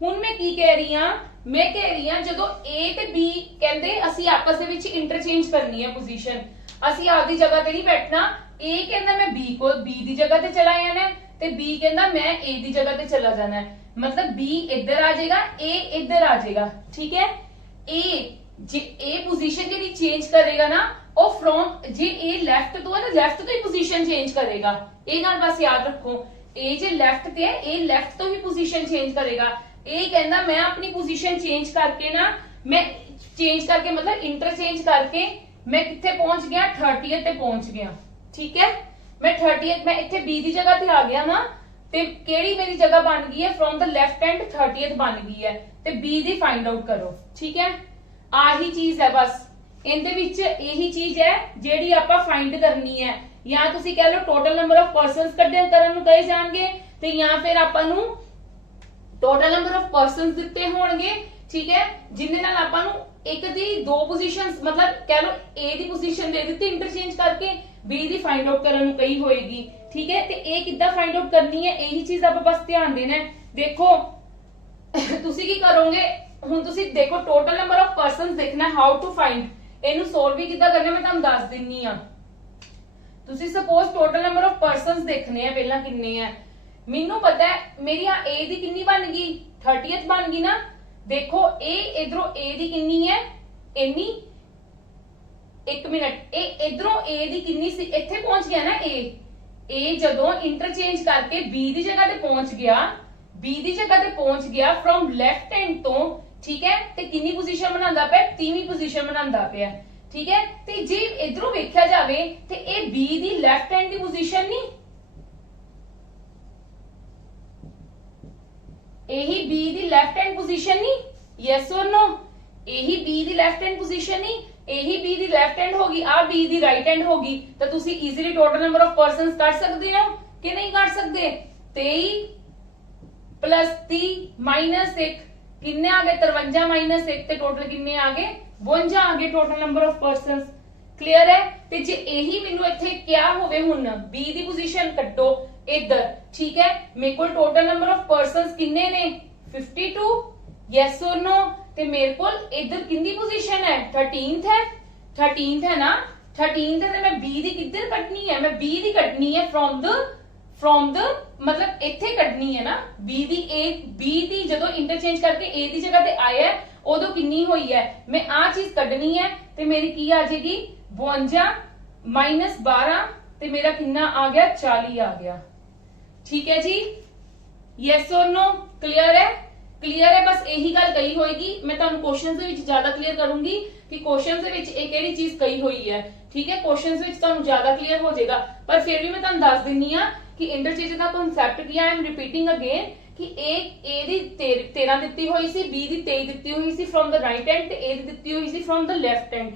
हुन मैं की कह रही हां, मैं कह रही हां जदों ए ते बी कहंदे असी आपस दे विच इंटरचेंज करनी है पोजीशन, असी आपदी जगह ते नहीं बैठना। ए कहंदा मैं बी को बी दी जगह ते चला जाना है, ते बी कहंदा मैं ए दी जगह ते चला जाना है। मतलब बी इधर आ जाएगा, ए इधर आ जाएगा। ठीक है, ए पोजीशन जी चेंज करेगा ना, और फ्रॉम जे ए लेफ्ट तो है ना, लेफ्ट तो ही पोजीशन चेंज करेगा। ये गल बस याद रखो, ए जे लेफ्ट ते है, ए लेफ्ट तो ही पोजीशन चेंज करेगा। ए कहना मैं अपनी पोजीशन चेंज करके ना, मैं चेंज करके मतलब इंटरचेंज करके मैं कितने पहुंच गया, 30th ते पहुंच गया। ठीक है, मैं 30th, मैं इतने बी दी जगह ते आ गया ना, ते केड़ी मेरी जगह बन गई है, from the left hand 30th बन गई है, ते बी दी फाइंड आउट करो। ठीक है, आही चीज है बस, इनदे विच यही चीज है जेडी आपां फाइंड करनी है। या तुसी कह लो टोटल नंबर ऑफ पर्सनस करन नूं कहे जाणगे, ते या फिर आपां नूं टोटल नंबर ऑफ पर्सनस दिते होणगे। ठीक है, जिंदे नाल आपां नूं एक दी दो पोजीशंस, मतलब कह लो ए दी पोजीशन दे दित्ती इंटरचेंज करके, बी दी फाइंड आउट करन नूं कही होएगी। ठीक है, ते ए किद्दां फाइंड आउट करनी है, यही चीज आपां बस ध्यान देना है। देखो तुसी की करोगे, हुण तुसी देखो टोटल नंबर ऑफ पर्सनस देखना है, हाउ टू फाइंड, ਇਹਨੂੰ ਸੋਲਵ ਵੀ ਕਿੱਦਾਂ ਕਰਨਾ ਮੈਂ ਤੁਹਾਨੂੰ ਦੱਸ ਦਿੰਨੀ ਆ। ਤੁਸੀਂ suppose total number of persons ਦੇਖਣੇ ਆ, ਪਹਿਲਾਂ ਕਿੰਨੇ ਆ ਮੈਨੂੰ ਪਤਾ ਹੈ, ਮੇਰੀ ਆ A ਦੀ ਕਿੰਨੀ ਬਣ ਗਈ, 30th ਬਣ ਗਈ ਨਾ। ਦੇਖੋ ਇਹ ਇਧਰੋਂ A ਦੀ ਕਿੰਨੀ ਹੈ, ਇੰਨੀ, 1 ਮਿੰਟ, ਇਹ ਇਧਰੋਂ A ਦੀ ਕਿੰਨੀ ਸੀ, ਇੱਥੇ ਪਹੁੰਚ ਗਿਆ ਨਾ A ਜਦੋਂ ਇੰਟਰਚੇਂਜ ਕਰਕੇ B ਦੀ ਜਗ੍ਹਾ ਤੇ ਪਹੁੰਚ ਗਿਆ, B ਦੀ ਜਗ੍ਹਾ ਤੇ ਪਹੁੰਚ ਗਿਆ ਫਰੋਮ ਲੈਫਟ हैंड ਤੋਂ। ठीक है, ते किन्नी पोजीशन बनांदा पिया, 3वीं पोजीशन बनांदा पिया। ठीक है, ते जे इधरों वेख्या जावे ते A be the left hand the position नहीं, यही be the left hand position नहीं, यस और नो, यही be the left hand position नहीं, यही बी दी लेफ्ट हैंड होगी, आ बी दी राइट हैंड होगी। तो तुसी easily total number of persons कर सकते हो कि नहीं कर सकते। 23 प्लस 30 माइनस 1 किन्ने आ गए, 53 माइनस 1 ते टोटल किन्ने आ गए, 52 आ गए total number of persons. Clear है, ते जे यही मेनू इत्थे क्या होवे, हुन बी दी पोजीशन कट्टो इधर। ठीक है, मेरे को टोटल नंबर ऑफ पर्सनस किन्ने ने, 52, यस और नो, ते मेरे को इधर किन्नी पोजीशन है, 13th है, 13th है ना, 13th है, मैं बी दी किधर कटनी है, मैं बी दी कटनी है फ्रॉम द मतलब इत्थे कटनी है ना, बी दी जदों इंटरचेंज करके ए दी जगह ते आया है, उदों किन्नी होई है, मैं आ चीज कटनी है, ते मेरी की आ जाएगी 52 माइनस 12, ते मेरा किन्ना आ गया, 40 आ गया। ठीक है जी, यस और नो, क्लियर है, क्लियर है। बस यही गल कही होएगी, मैं तुहानू क्वेश्चंस दे विच ज्यादा क्लियर करूंगी कि क्वेश्चंस दे विच एक केड़ी चीज कही हुई है। ठीक है, क्वेश्चंस विच तुहानू ज्यादा क्लियर हो जाएगा, पर फिर भी मैं तुहानू दस दिन्नी आ कि इंटरचेंज का कॉन्सेप्ट किया, आई एम रिपीटिंग अगेन कि ए दी 13 दित्ती हुई सी, बी दी 23 दित्ती हुई सी फ्रॉम द राइट हैंड, ते ए दी दित्ती हुई सी फ्रॉम द लेफ्ट हैंड।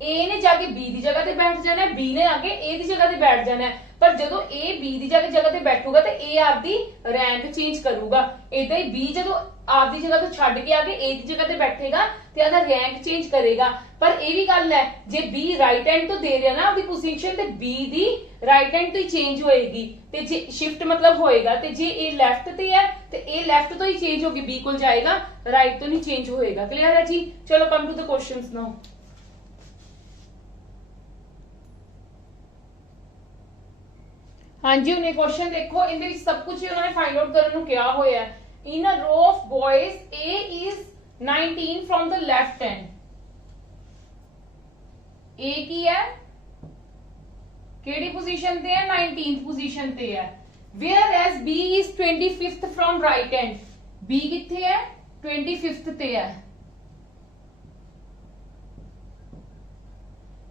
ए ने जाके बी दी जगह ते बैठ जाना है, बी ने आके ए दी जगह ते बैठ जाना है, पर जदों ए बी दी जगह ते बैठूगा ते ए आपदी रैंक चेंज करूगा। इदां ही बी जदों ਆਪਦੀ ਜਗ੍ਹਾ ਤੋਂ ਛੱਡ ਕੇ ਆ ਕੇ A ਦੀ ਜਗ੍ਹਾ ਤੇ ਬੈਠੇਗਾ ਤੇ ਇਹਦਾ ਰੈਂਕ ਚੇਂਜ ਕਰੇਗਾ। ਪਰ ਇਹ ਵੀ ਗੱਲ ਹੈ ਜੇ B ਰਾਈਟ ਹੈਂਡ ਤੋਂ ਦੇ ਰਿਹਾ ਨਾ ਉਹਦੀ ਪੋਜੀਸ਼ਨ ਤੇ B ਦੀ ਰਾਈਟ ਹੈਂਡ ਤੋਂ ਹੀ ਚੇਂਜ ਹੋਏਗੀ ਤੇ ਜੇ ਸ਼ਿਫਟ ਮਤਲਬ ਹੋਏਗਾ ਤੇ ਜੇ A ਲੈਫਟ ਤੇ ਹੈ ਤੇ A ਲੈਫਟ ਤੋਂ ਹੀ ਚੇਂਜ ਹੋ ਕੇ B ਕੋਲ ਜਾਏਗਾ, ਰਾਈਟ ਤੋਂ ਨਹੀਂ ਚੇਂਜ ਹੋਏਗਾ। ਕਲੀਅਰ ਹੈ ਜੀ? ਚਲੋ ਕਮ ਟੂ ਦ ਕੁਐਸਚਨਸ ਨਾਓ। हाँ जी उन्हें क्वेश्चन देखो इन सब कुछ ही उन्होंने फाइंड आउट करने क्या होया है। In a row of boys A is 19 from the left hand. A की है केड़ी पोजीशन ते है 19th पोजीशन ते है। Where as B is 25th from right hand. B किथे है 25th ते है।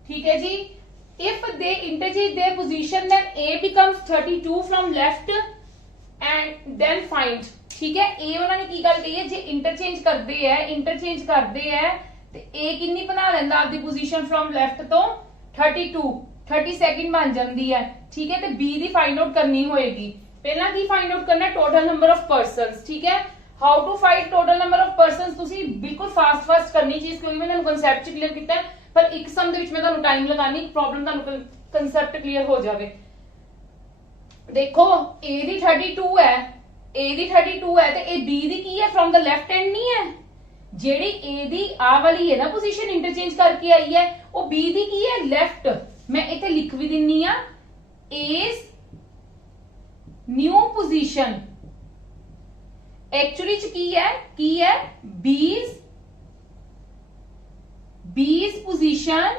ठीक है जी। If they interchange their position, then A becomes 32 from left and then find। ठीक है A उन्होंने की गल कही है जे इंटरचेंज करते हैं ते A किन्नी बना लेंदा आपदी पोजीशन फ्रॉम लेफ्ट तो 32 सेकंड बन जाती है। ठीक है ते B दी फाइंड आउट करनी होएगी। पहला की फाइंड आउट करना टोटल नंबर ऑफ पर्सनस। ठीक है how to find total number of persons तुसी बिल्कुल फास्ट करनी चीज क्योंकि मैंने कांसेप्ट क्लियर किया है पर एक सम दे विच मैं ਤੁਹਾਨੂੰ टाइम लगानी प्रॉब्लम ਤੁਹਾਨੂੰ कांसेप्ट क्लियर हो जावे। देखो A दी 32 है ते A B दी की है फ्रॉम द लेफ्ट हैंड नहीं है। जेड़ी A दी आ वाली है ना पोजीशन इंटरचेंज करके आई है वो B दी की है लेफ्ट। मैं इथे लिख भी दिन्नी आ A's न्यू पोजीशन एक्चुअली की है B's position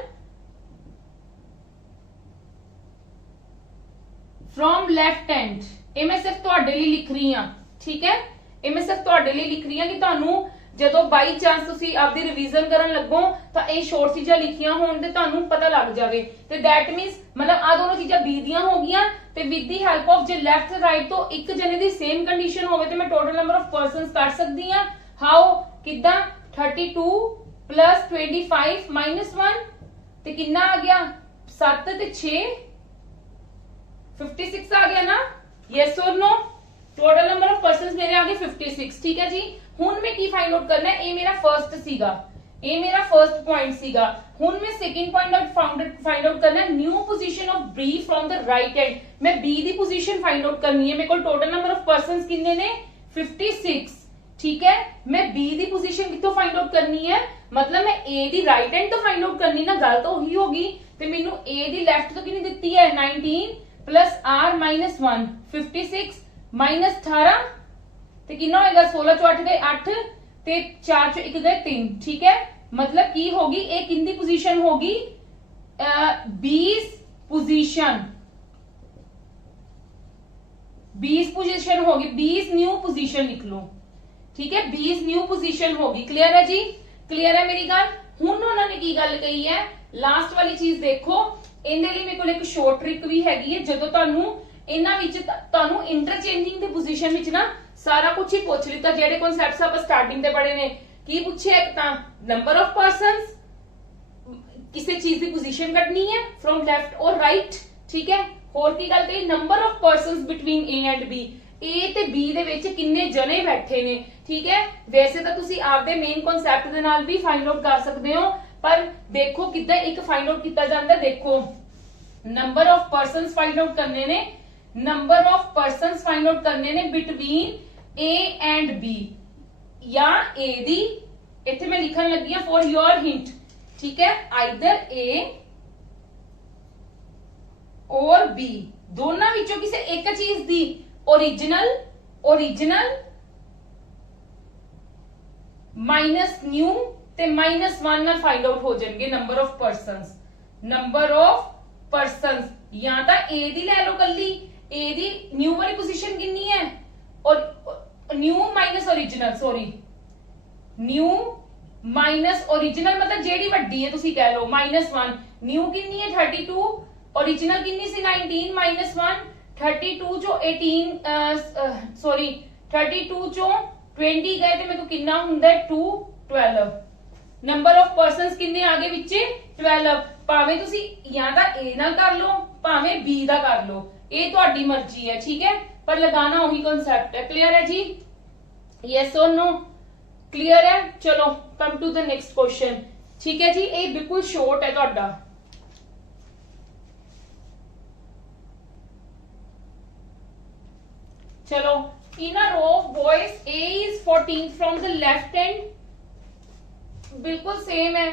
from left hand. ये मैं सिर्फ तुहाडे लिए लिख रही हां। ठीक है ये मैं सिर्फ तुहाडे लिए लिख रही हां कि तुहानू जदों बाई चांस तुसी आपदी रिवीजन करन लगो तां ये शॉर्ट चीज़ां लिखियां होण ते तुहानू पता लग जावे ते दैट मींस मतलब आ दोनों चीज़ां B दियां हो गईयां ते with the help of J left right तो एक जने दी सेम कंडीशन होवे ते मैं टोटल नंबर ऑफ पर्सनस कर सकदी हां। हाउ किदां 32 प्लस 25 माइनस 1 ते कितना आ गया 7 ते 6 56 आ गया ना। यस और no? Total number of persons मेरे आ गए 56। ठीक है जी हुन मैं की फाइंड आउट करना है। ये मेरा फर्स्ट सीगा, ये मेरा फर्स्ट पॉइंट सीगा। हुन मैं सेकंड पॉइंट फाइंड आउट करना है new position of B from the right hand. मैं B दी पोजीशन फाइंड आउट करनी है। मेरे को टोटल नंबर ऑफ पर्सनस कितने ने 56। ठीक है मैं B दी पोजीशन कितों फाइंड आउट करनी है मतलब मैं A दी राइट हैंड तो फाइंड आउट करनी ना गल तो वही होगी ते मेनू A दी लेफ्ट तो कितनी दित्ती है 19 प्लस R माइनस 1 56 माइनस 18 ते कितना होएगा 16 चो 8 गए 8 ते 4 चो 1 गए 3। ठीक है मतलब की होगी ए किंदी पोजीशन होगी B's पोजीशन होगी B's न्यू पोजीशन लिख लो। ठीक है B's न्यू पोजीशन होगी। क्लियर है जी? क्लियर है मेरी गल? हुन उन्होंने की गल कही है लास्ट वाली चीज देखो इहदे लई मेरे कोल एक शॉर्ट ट्रिक भी हैगी है जदों तुहानू इन्हां विच तुहानू इंटरचेंजिंग दी पोजीशन विच ना सारा कुछ ही पूछ लिता जेडे कांसेप्ट्स आप स्टार्टिंग ते पढ़े ने की पूछे एक तां नंबर ऑफ पर्सनस किसी चीज की पोजीशन कटनी है फ्रॉम लेफ्ट और राइट। ठीक है होर की गल कही number of persons between A and B A ते B दे विच किन्ने जने बैठे ने। ठीक है वैसे तो तुसी आपदे मेन कांसेप्ट दे नाल भी फाइंड आउट कर सकदे हो पर देखो किद्दां एक फाइंड आउट कीता जांदा देखो number of persons find out करने ने बिटवीन A एंड B या A दी इत्थे मैं लिखन लगी हां फॉर योर हिंट। ठीक है आइदर A और B दोनों विचों किसी एक चीज दी ओरिजिनल माइनस न्यू ते माइनस 1 ना फाइंड आउट हो जाएंगे नंबर ऑफ पर्सनस या तो A दी ले लो कल्ली A दी न्यू वाली पोजीशन कितनी है और new minus original sorry new minus original मतलब जेडी वड्डी है तुसी कह लो -1 न्यू कितनी है 32 ओरिजिनल कितनी सी 19 -1 32 चो 18 सॉरी 32 चो 20 गए तो मेरे को कितना हुंदा है 2 12 नंबर ऑफ पर्सनस कितने आगे विचे 12 भावे तुसी या तो A नाल कर लो भावे B दा कर लो ये तुहाडी मर्जी है। ठीक है पर लगाना वही कांसेप्ट है। क्लियर है जी? यस और नो, क्लियर है। चलो come to the next question. ठीक है जी, ये बिल्कुल शॉर्ट है ਤੁਹਾਡਾ। चलो, in a row of boys A is 14 from the left hand, बिल्कुल सेम है।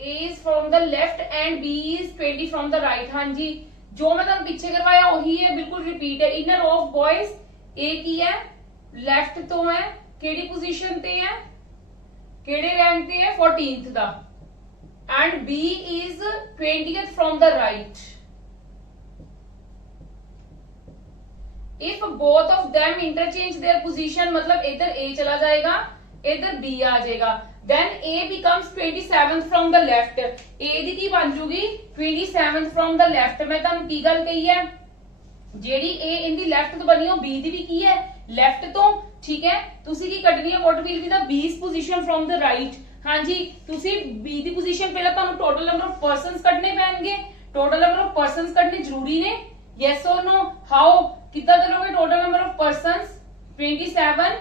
A is from the left and B is 20 from the right। हाँ जी, जो मैं तुम पीछे करवाया वही है, बिल्कुल रिपीट है। In a row of boys A की है, लेफ्ट तो है, केड़ी पोजीशन ते है, केड़े रैंक ते है, 14th दा, and B is 20th from the right। If both of them interchange their position, मतलब इधर A चला जाएगा, इधर B आ जाएगा, then A becomes 27th from the left। A दी की बन जूगी 27th from the left। मैं तुहानू की गल कही है, जेडी A इंदी लेफ्ट तो बनी हो, B दी भी की है लेफ्ट तो। ठीक है, तुसी की कटनी है, what will be the B's position from the right. हाँ जी, तुसी B दी पोजीशन पहले तुहानू टोटल नंबर ऑफ पर्सनस कटने पैणगे, टोटल नंबर ऑफ पर्सनस कटने जरूरी ने। यस और नो, हाउ, कितना करोगे total number of persons, 27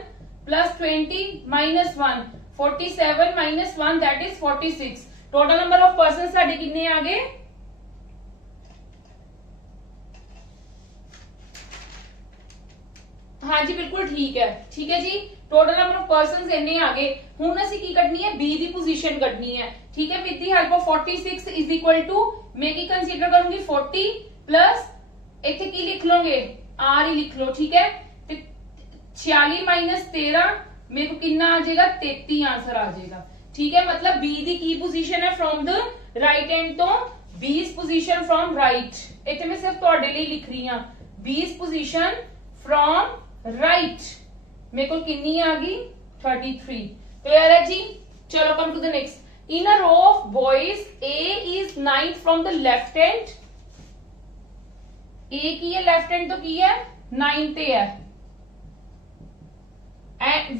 plus 20 minus 1, 47 minus 1 that is 46। Total number of persons साडे कितने आ गए, हाँ जी बिल्कुल ठीक है। ठीक है जी, टोटल नंबर ऑफ पर्सनस इन्ने आ गए। हुण असीं की कढनी है, बी दी पोजीशन कढनी है। ठीक है, with the help of 46 is equal to, मैं की कंसीडर करूंगी 40 प्लस इथे की लिख लोगे, आर ही लिख लो। ठीक है, 46 माइनस 13 मेरे को कितना आ जाएगा, 33 आंसर आ जाएगा। ठीक है, मतलब बी दी की पोजीशन है फ्रॉम द राइट हैंड तो बीज पोजीशन फ्रॉम राइट। इथे मैं सिर्फ तुहाडे लिए लिख रही हूं, बीज पोजीशन फ्रॉम राइट मेरे को कितनी आ गई, 33। क्लियर है जी। चलो come to the next. In a row of boys A is 9th from the left hand. A की है लेफ्ट हैंड तो की है 9th है, and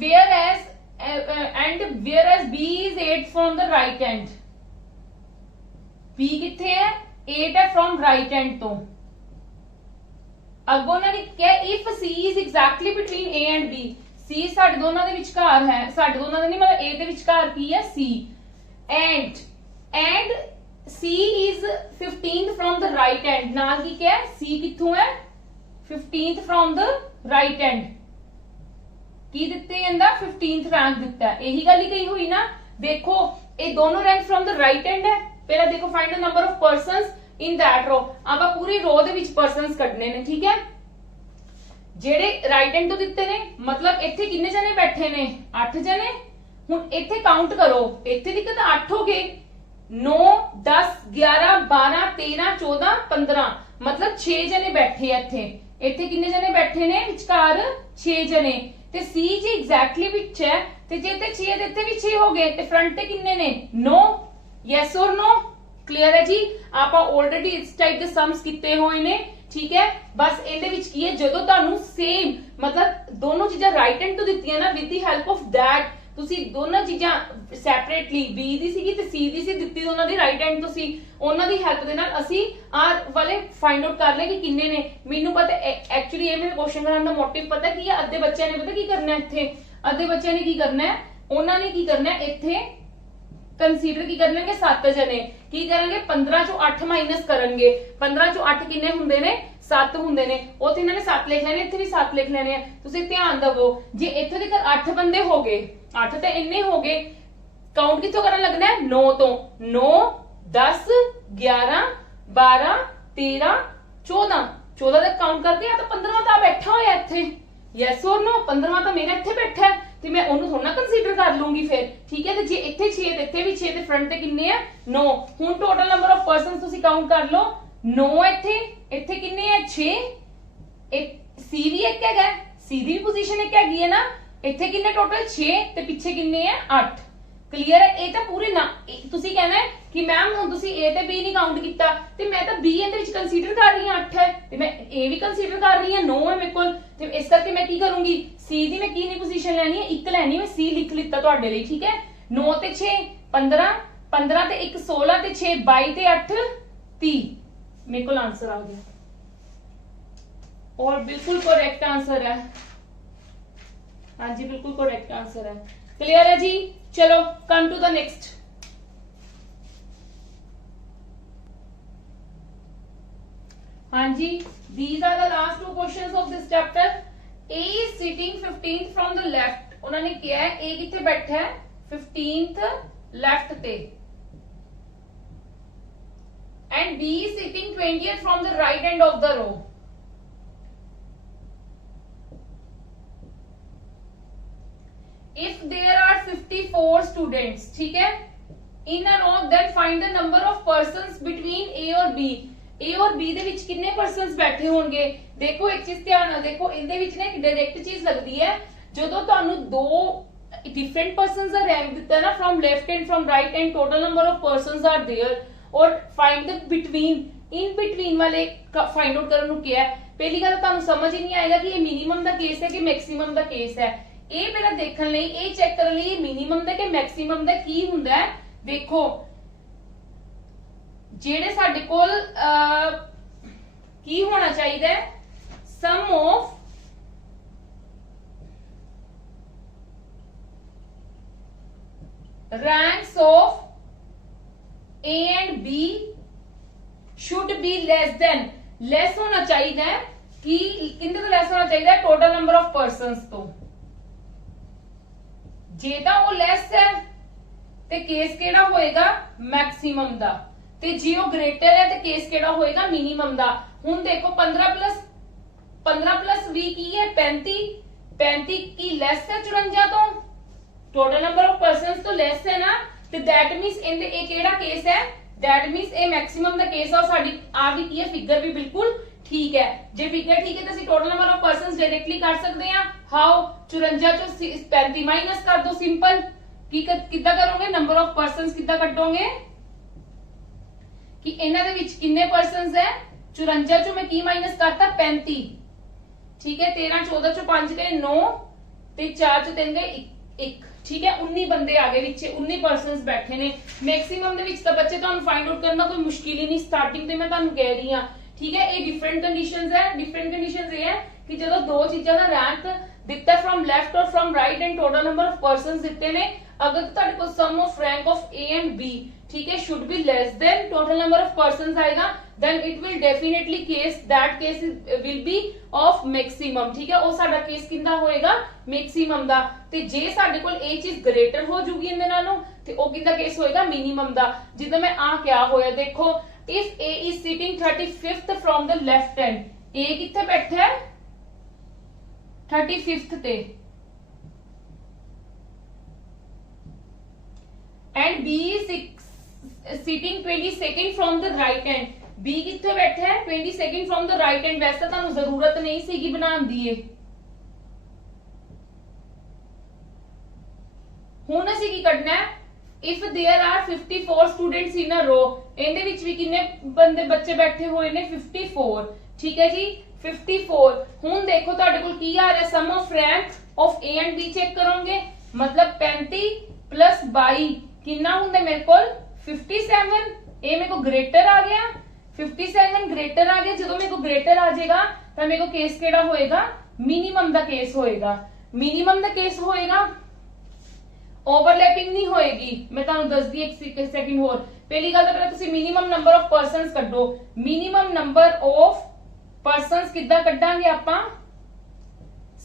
whereas B is 8th from the right hand। B किथे है, 8 है फ्रॉम राइट हैंड तो। अगों ने क्या, if C is exactly between A and B, C साडे दोनों दे विचकार है, साडे दोनों दे नहीं मतलब A दे विचकार की है C, and C is 15th from the right hand। नाल की क्या है, C किथों है, 15th from the right hand। की दिते इंदा 15th रैंक दिता है, यही गल ही कही हुई ना। देखो ये दोनों rank from the right hand है। पहले देखो find the number of persons in that row. आपां पूरी रो दे विच पर्सनस कढने ने। ठीक है, जेड़े राइट हैंड तो दिते ने, मतलब इत्थे कितने जने बैठे ने, 8 जने। हुण इत्थे काउंट करो, इत्थे दी तो 8 हो गए, 9 10 11 12 13 14 15, मतलब 6 जने बैठे इत्थे। इत्थे कितने जने बैठे ने, विचकार 6 जने। ते C जी एग्जैक्टली विच है, ते जे ते 6 ते इत्थे भी 6 हो गए, ते फ्रंट ते कितने ने, 9। यस और नो, क्लियर है जी। आप ऑलरेडी इस टाइप के सम्स किते हुए ने। ठीक है, बस इहदे विच की है, जदों तुहानू सेम मतलब दोनों चीजां राइट हैंड तो दित्तियां ना, with the help of that तुसी दोनों चीजां सैपरेटली बी दी सीगी ते सी दी सी दित्ती, दोनों दी राइट हैंड तो सी, उन्हां दी हेल्प दे नाल असी आर वाले फाइंड आउट कर ले कि किन्ने ने। मैनू पता एक्चुअली ये मेरे क्वेश्चन कराने दा मोटिव पता की है, अद्धे बच्चों ने पता की करना है, इत्थे अद्धे बच्चों ने की करना है, उन्हां ने की करना है, इत्थे कंसीडर की करनगे 7 जने, की करेंगे 15 चों 8 माइनस करेंगे, 15 चों 8 किन्ने हुंदे ने, 7 हुंदे ने। उत्थे इन्हां ने 7 लिख लेने, इत्थे भी 7 लिख लेने। तुसीं ध्यान देवो, जे इत्थे तक 8 बंदे हो गए, 8 ते इन्ने हो गए, काउंट कित्थों करन लगना है, 9 तो। 9 10 11 12 13 14 14 तक काउंट करके, या तो 15वां तां बैठा होया इत्थे। यस और नो, 15वां तां मेरा इत्थे बैठा है, ते मैं ओनू थोड़ा कंसीडर कर लूंगी फिर। ठीक है, ते जे इत्थे 6 ते इत्थे भी 6 ते फ्रंट ते किन्ने है, 9। हुण टोटल नंबर ऑफ पर्सनस तुसीं काउंट कर लो, 9 इत्थे, इत्थे किन्ने है 6, सी भी एक है, सी दी भी पोजीशन एक हैगी है ना, इत्थे किन्ने टोटल 6 ते पिछे किन्ने है 8। क्लियर है, ये तो पूरे ना तुसी कहना है कि मैम हुण तुसी ए ते बी नहीं काउंट कीता, ते मैं तो बी इहदे विच कंसीडर कर रही हूं 8 है, ते मैं ए भी कंसीडर कर रही हूं 9 है मेरे कोल, ते इस करके मैं की करूंगी, सी दी मैं की नहीं पोजीशन लेनी है, एक लेनी है, सी लिख लिता तुहाडे लई। ठीक है, 9 ते 6 15 15 ते 1 16 ते 6 22 ते 8 30, मेरे को आंसर आ गया और बिल्कुल करेक्ट आंसर है। हाँ जी बिल्कुल करेक्ट आंसर है। क्लियर है जी। चलो कम टू द नेक्स्ट। हाँ जी, these are the last two questions of this chapter. A is sitting 15th from the left. उन्होंने किया है A किथे बैठा है 15th left ते, and B is sitting 20th from the right end of the row. If there are 54 students, ठीक है, in a row, then find the number of persons between A और B. ए और B ਦੇ ਵਿੱਚ ਕਿੰਨੇ persons ਬੈਠੇ ਹੋਣਗੇ। ਦੇਖੋ ਇੱਕ ਚੀਜ਼ ਧਿਆਨ ਨਾਲ ਦੇਖੋ, ਇਹਦੇ ਵਿੱਚ ਨਾ ਇੱਕ ਡਾਇਰੈਕਟ ਚੀਜ਼ ਲੱਗਦੀ ਹੈ, ਜਦੋਂ ਤੁਹਾਨੂੰ ਦੋ ਡਿਫਰੈਂਟ ਪਰਸਨਸ ਦਾ ਰੈਂਕ ਦਿੱਤਾ ਨਾ from left and from right and total number of persons are there ਔਰ find the between in between ਵਾਲੇ ਫਾਈਂਡ ਆਊਟ ਕਰਨ ਨੂੰ ਕਿਹਾ ਹੈ। ਪਹਿਲੀ ਗੱਲ ਤੁਹਾਨੂੰ ਸਮਝ ਹੀ ਨਹੀਂ ਆਏਗਾ ਕਿ ਇਹ ਮਿਨੀਮਮ ਦਾ ਕੇਸ ਹੈ ਕਿ ਮੈਕਸਿਮਮ ਦਾ ਕੇਸ ਹੈ। ਇਹ ਪਹਿਲਾਂ ਦੇਖਣ ਲਈ, ਇਹ ਚੈੱਕ ਕਰਨ ਲਈ ਮਿਨੀਮਮ ਦਾ ਕਿ ਮੈਕਸਿਮਮ ਦਾ ਕੀ ਹੁੰਦਾ ਹੈ। ਦੇਖੋ ਜਿਹੜੇ ਸਾਡੇ ਕੋਲ ਕੀ ਹੋਣਾ ਚਾਹੀਦਾ ਹੈ, some of ranks of A and B should be less होना चाहिए कि किंदे तो less होना चाहिए टोटल नंबर ऑफ पर्सनस तो। जे ਤਾਂ ਉਹ ਲੈਸ ਹੈ ਤੇ ਕੇਸ ਕਿਹੜਾ ਹੋਏਗਾ ਮੈਕਸਿਮਮ ਦਾ, ਤੇ ਜੇ ਉਹ ਗ੍ਰੇਟਰ ਹੈ ਤੇ ਕੇਸ ਕਿਹੜਾ ਹੋਏਗਾ ਮਿਨੀਮਮ ਦਾ। ਹੁਣ ਦੇਖੋ 15 plus 20 ਕੀ ਹੈ 35, 35 ਕੀ ਲੈਸ ਹੈ 54 ਤੋਂ, ਟੋਟਲ ਨੰਬਰ ਆਫ ਪਰਸਨਸ ਤੋਂ ਲੈਸ ਹੈ ਨਾ, ਤੇ ਦੈਟ ਮੀਨਸ ਇਹਦੇ ਇਹ ਕਿਹੜਾ ਕੇਸ ਹੈ, ਦੈਟ ਮੀਨਸ ਇਹ ਮੈਕਸਿਮਮ ਦਾ ਕੇਸ ਆ। ਸਾਡੀ ਆ ਗਈ ਕੀ ਹੈ ਫਿਗਰ ਵੀ ਬਿਲਕੁਲ ਠੀਕ ਹੈ। ਜੇ ਫਿਗਰ ਠੀਕ ਹੈ ਤਾਂ ਅਸੀਂ total number of persons directly ਕਰ ਸਕਦੇ ਹਾਂ। ਹਾਊ 54 ਚੋਂ 35 ਮਾਈਨਸ ਕਰ ਦੋ, ਸਿੰਪਲ। ਕੀ ਕਿੱਦਾਂ ਕਰੋਗੇ, ਨੰਬਰ ਆਫ ਪਰਸਨਸ ਕਿੱਦਾਂ ਕੱਢੋਗੇ ਕਿ ਇਹਨਾਂ ਦੇ ਵਿੱਚ ਕਿੰਨੇ ਪਰਸਨਸ ਹੈ। 54 ਚੋਂ ਮੈਂ ਕੀ ਮਾਈਨਸ ਕਰਤਾ 35, ਠੀਕ ਹੈ। 13 14 ਚੋਂ 5 ਗਏ 9 ਤੇ 4 ਚੋਂ 3 ਗਏ 1, ਠੀਕ ਹੈ। 19 ਬੰਦੇ ਆ ਗਏ ਵਿੱਚ, 19 ਪਰਸਨਸ ਬੈਠੇ ਨੇ। ਮੈਕਸਿਮਮ ਦੇ ਵਿੱਚ ਤਾਂ ਬੱਚੇ ਤੁਹਾਨੂੰ ਫਾਈਂਡ ਆਊਟ ਕਰਨਾ ਕੋਈ ਮੁਸ਼ਕਿਲ ਹੀ ਨਹੀਂ, ਸਟਾਰਟਿੰਗ ਤੇ ਮੈਂ ਤੁਹਾਨੂੰ ਕਹਿ ਰਹੀ ਹਾਂ, ਠੀਕ ਹੈ। ਇਹ ਡਿਫਰੈਂਟ ਕੰਡੀਸ਼ਨਸ ਹੈ। ਡਿਫਰੈਂਟ ਕੰਡੀਸ਼ਨਸ ਇਹ ਹੈ ਕਿ ਜਦੋਂ ਦੋ ਚੀਜ਼ਾਂ ਦਾ ਰੈਂਕ ਦਿੱਤਾ ਫਰਮ ਲੈਫਟ ਔਰ from right and total number of persons ਦਿੱਤੇ ਨੇ, ਅਗਰ ਤੁਹਾਡੇ ਕੋਲ sum of rank of A and B, ठीक है, should be less than total number of persons आएगा, then it will definitely case that case will be of maximum, ठीक है। ਉਹ ਸਾਡਾ ਕੇਸ ਕਿੰਦਾ ਹੋਏਗਾ ਮੈਕਸਿਮਮ ਦਾ। ਤੇ ਜੇ ਸਾਡੇ ਕੋਲ ਇਹ ਚੀਜ਼ ਗ੍ਰੇਟਰ ਹੋ ਜੂਗੀ ਇਹਦੇ ਨਾਲੋਂ ਤੇ ਉਹ ਕਿੰਦਾ ਕੇਸ ਹੋਏਗਾ ਮਿਨੀਮਮ ਦਾ। ਜਿੱਦਾਂ ਮੈਂ ਆ ਕਿਆ ਹੋਇਆ ਦੇਖੋ, if A is sitting 35th from the left end, A ਕਿੱਥੇ ਬੈਠਾ ਹੈ 35th ਤੇ, and B is sitting 22nd from the right end, B ਕਿੱਥੇ ਬੈਠਾ ਹੈ 22nd from the right end। ਵੈਸੇ ਤੁਹਾਨੂੰ ਜ਼ਰੂਰਤ ਨਹੀਂ ਸੀਗੀ ਬਣਾਉਣ ਦੀ ਇਹ। ਹੁਣ ਅਸੀਂ ਕੀ ਕਰਨਾ ਹੈ, if there are 54 students in a row, ਇਹਦੇ ਵਿੱਚ ਵੀ ਕਿੰਨੇ ਬੰਦੇ ਬੱਚੇ ਬੈਠੇ ਹੋਏ ਨੇ 54, ਠੀਕ ਹੈ ਜੀ 54। ਹੁਣ ਦੇਖੋ ਤੁਹਾਡੇ ਕੋਲ ਕੀ ਆ ਰਿਹਾ, sum of rank of A and B check ਕਰੋਗੇ, ਮਤਲਬ 35 plus 22 ਕਿੰਨਾ ਹੁੰਦਾ ਮੇਰੇ ਕੋਲ 57। ਇਹ ਮੇਰੇ ਕੋ ਗ੍ਰੇਟਰ ਆ ਗਿਆ, 57 ਗ੍ਰੇਟਰ ਆ ਗਿਆ। ਜਦੋਂ ਮੇਰੇ ਕੋ ਗ੍ਰੇਟਰ ਆ ਜਾਏਗਾ ਤਾਂ ਮੇਰੇ ਕੋ ਕੇਸ ਕਿਹੜਾ ਹੋਏਗਾ, ਮਿਨੀਮਮ ਦਾ ਕੇਸ ਹੋਏਗਾ। ਮਿਨੀਮਮ ਦਾ ਕੇਸ ਹੋਏਗਾ, ਓਵਰਲੈਪਿੰਗ ਨਹੀਂ ਹੋਏਗੀ। ਮੈਂ ਤੁਹਾਨੂੰ ਦੱਸਦੀ ਇੱਕ ਸੈਕਿੰਡ ਹੋਰ। ਪਹਿਲੀ ਗੱਲ ਤਾਂ ਪਹਿਲਾਂ ਤੁਸੀਂ ਮਿਨੀਮਮ ਨੰਬਰ ਆਫ ਪਰਸਨਸ ਕੱਢੋ। ਮਿਨੀਮਮ ਨੰਬਰ ਆਫ ਪਰਸਨਸ ਕਿੱਦਾਂ ਕੱਢਾਂਗੇ ਆਪਾਂ,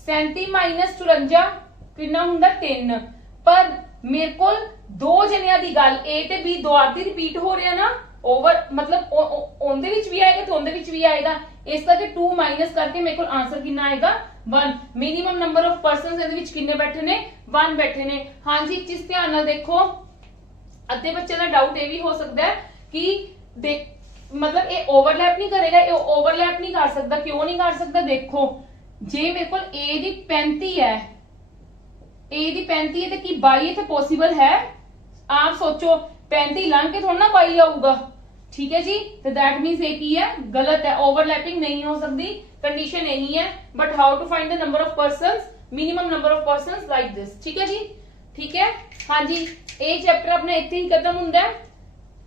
37 ਮਾਈਨਸ 54 ਕਿੰਨਾ ਹੁੰਦਾ 3। ਪਰ ਮੇਰੇ ਕੋਲ ਦੋ ਜਣਿਆਂ ਦੀ ਗੱਲ A ਤੇ B ਦੋ ਆਦੀ ਰਿਪੀਟ ਹੋ ਰਿਹਾ ਨਾ, ਓਵਰ ਮਤਲਬ ਉਹਦੇ ਵਿੱਚ ਵੀ ਆਏਗਾ ਤੇ ਉਹਦੇ ਵਿੱਚ ਵੀ ਆਏਗਾ, ਇਸ ਕਰਕੇ 2 ਮਾਈਨਸ ਕਰਕੇ ਮੇਰੇ ਕੋਲ ਆਨਸਰ ਕਿੰਨਾ ਆਏਗਾ 1। ਮਿਨੀਮਮ ਨੰਬਰ ਆਫ ਪਰਸਨਸ ਇਹਦੇ ਵਿੱਚ ਕਿੰਨੇ ਬੈਠੇ ਨੇ 1 ਬੈਠੇ ਨੇ। ਹਾਂਜੀ ਇੱਕ ਚੀਜ਼ ਧਿਆਨ ਨਾਲ ਦੇਖੋ, ਅੱਧੇ ਬੱਚੇ ਦਾ ਡਾਊਟ ਇਹ ਵੀ ਹੋ ਸਕਦਾ ਹੈ ਕਿ ਮਤਲਬ ਇਹ ਓਵਰਲੈਪ ਨਹੀਂ ਕਰੇਗਾ, ਇਹ ਓਵਰਲੈਪ ਨਹੀਂ ਕਰ ਸਕਦਾ। ਕਿਉਂ ਨਹੀਂ ਕਰ ਸਕਦਾ, ਦੇਖੋ ਜੇ ਮੇਰੇ ਕੋਲ A ਦੀ 35 ਹੈ, A ਦੀ 35 है तो की 22 इतने पॉसिबल है। आप सोचो 35 लंघ के थोड़ा ना 22 आऊगा, ठीक है जी। तो दैट मींस ये की है गलत है, ओवरलैपिंग नहीं हो सकती, कंडीशन यही है। But how to find the number of persons, minimum number of persons like this, ठीक है जी, ठीक है। हाँ जी ये चैप्टर अपना इत्थे ही खत्म हुंदा है।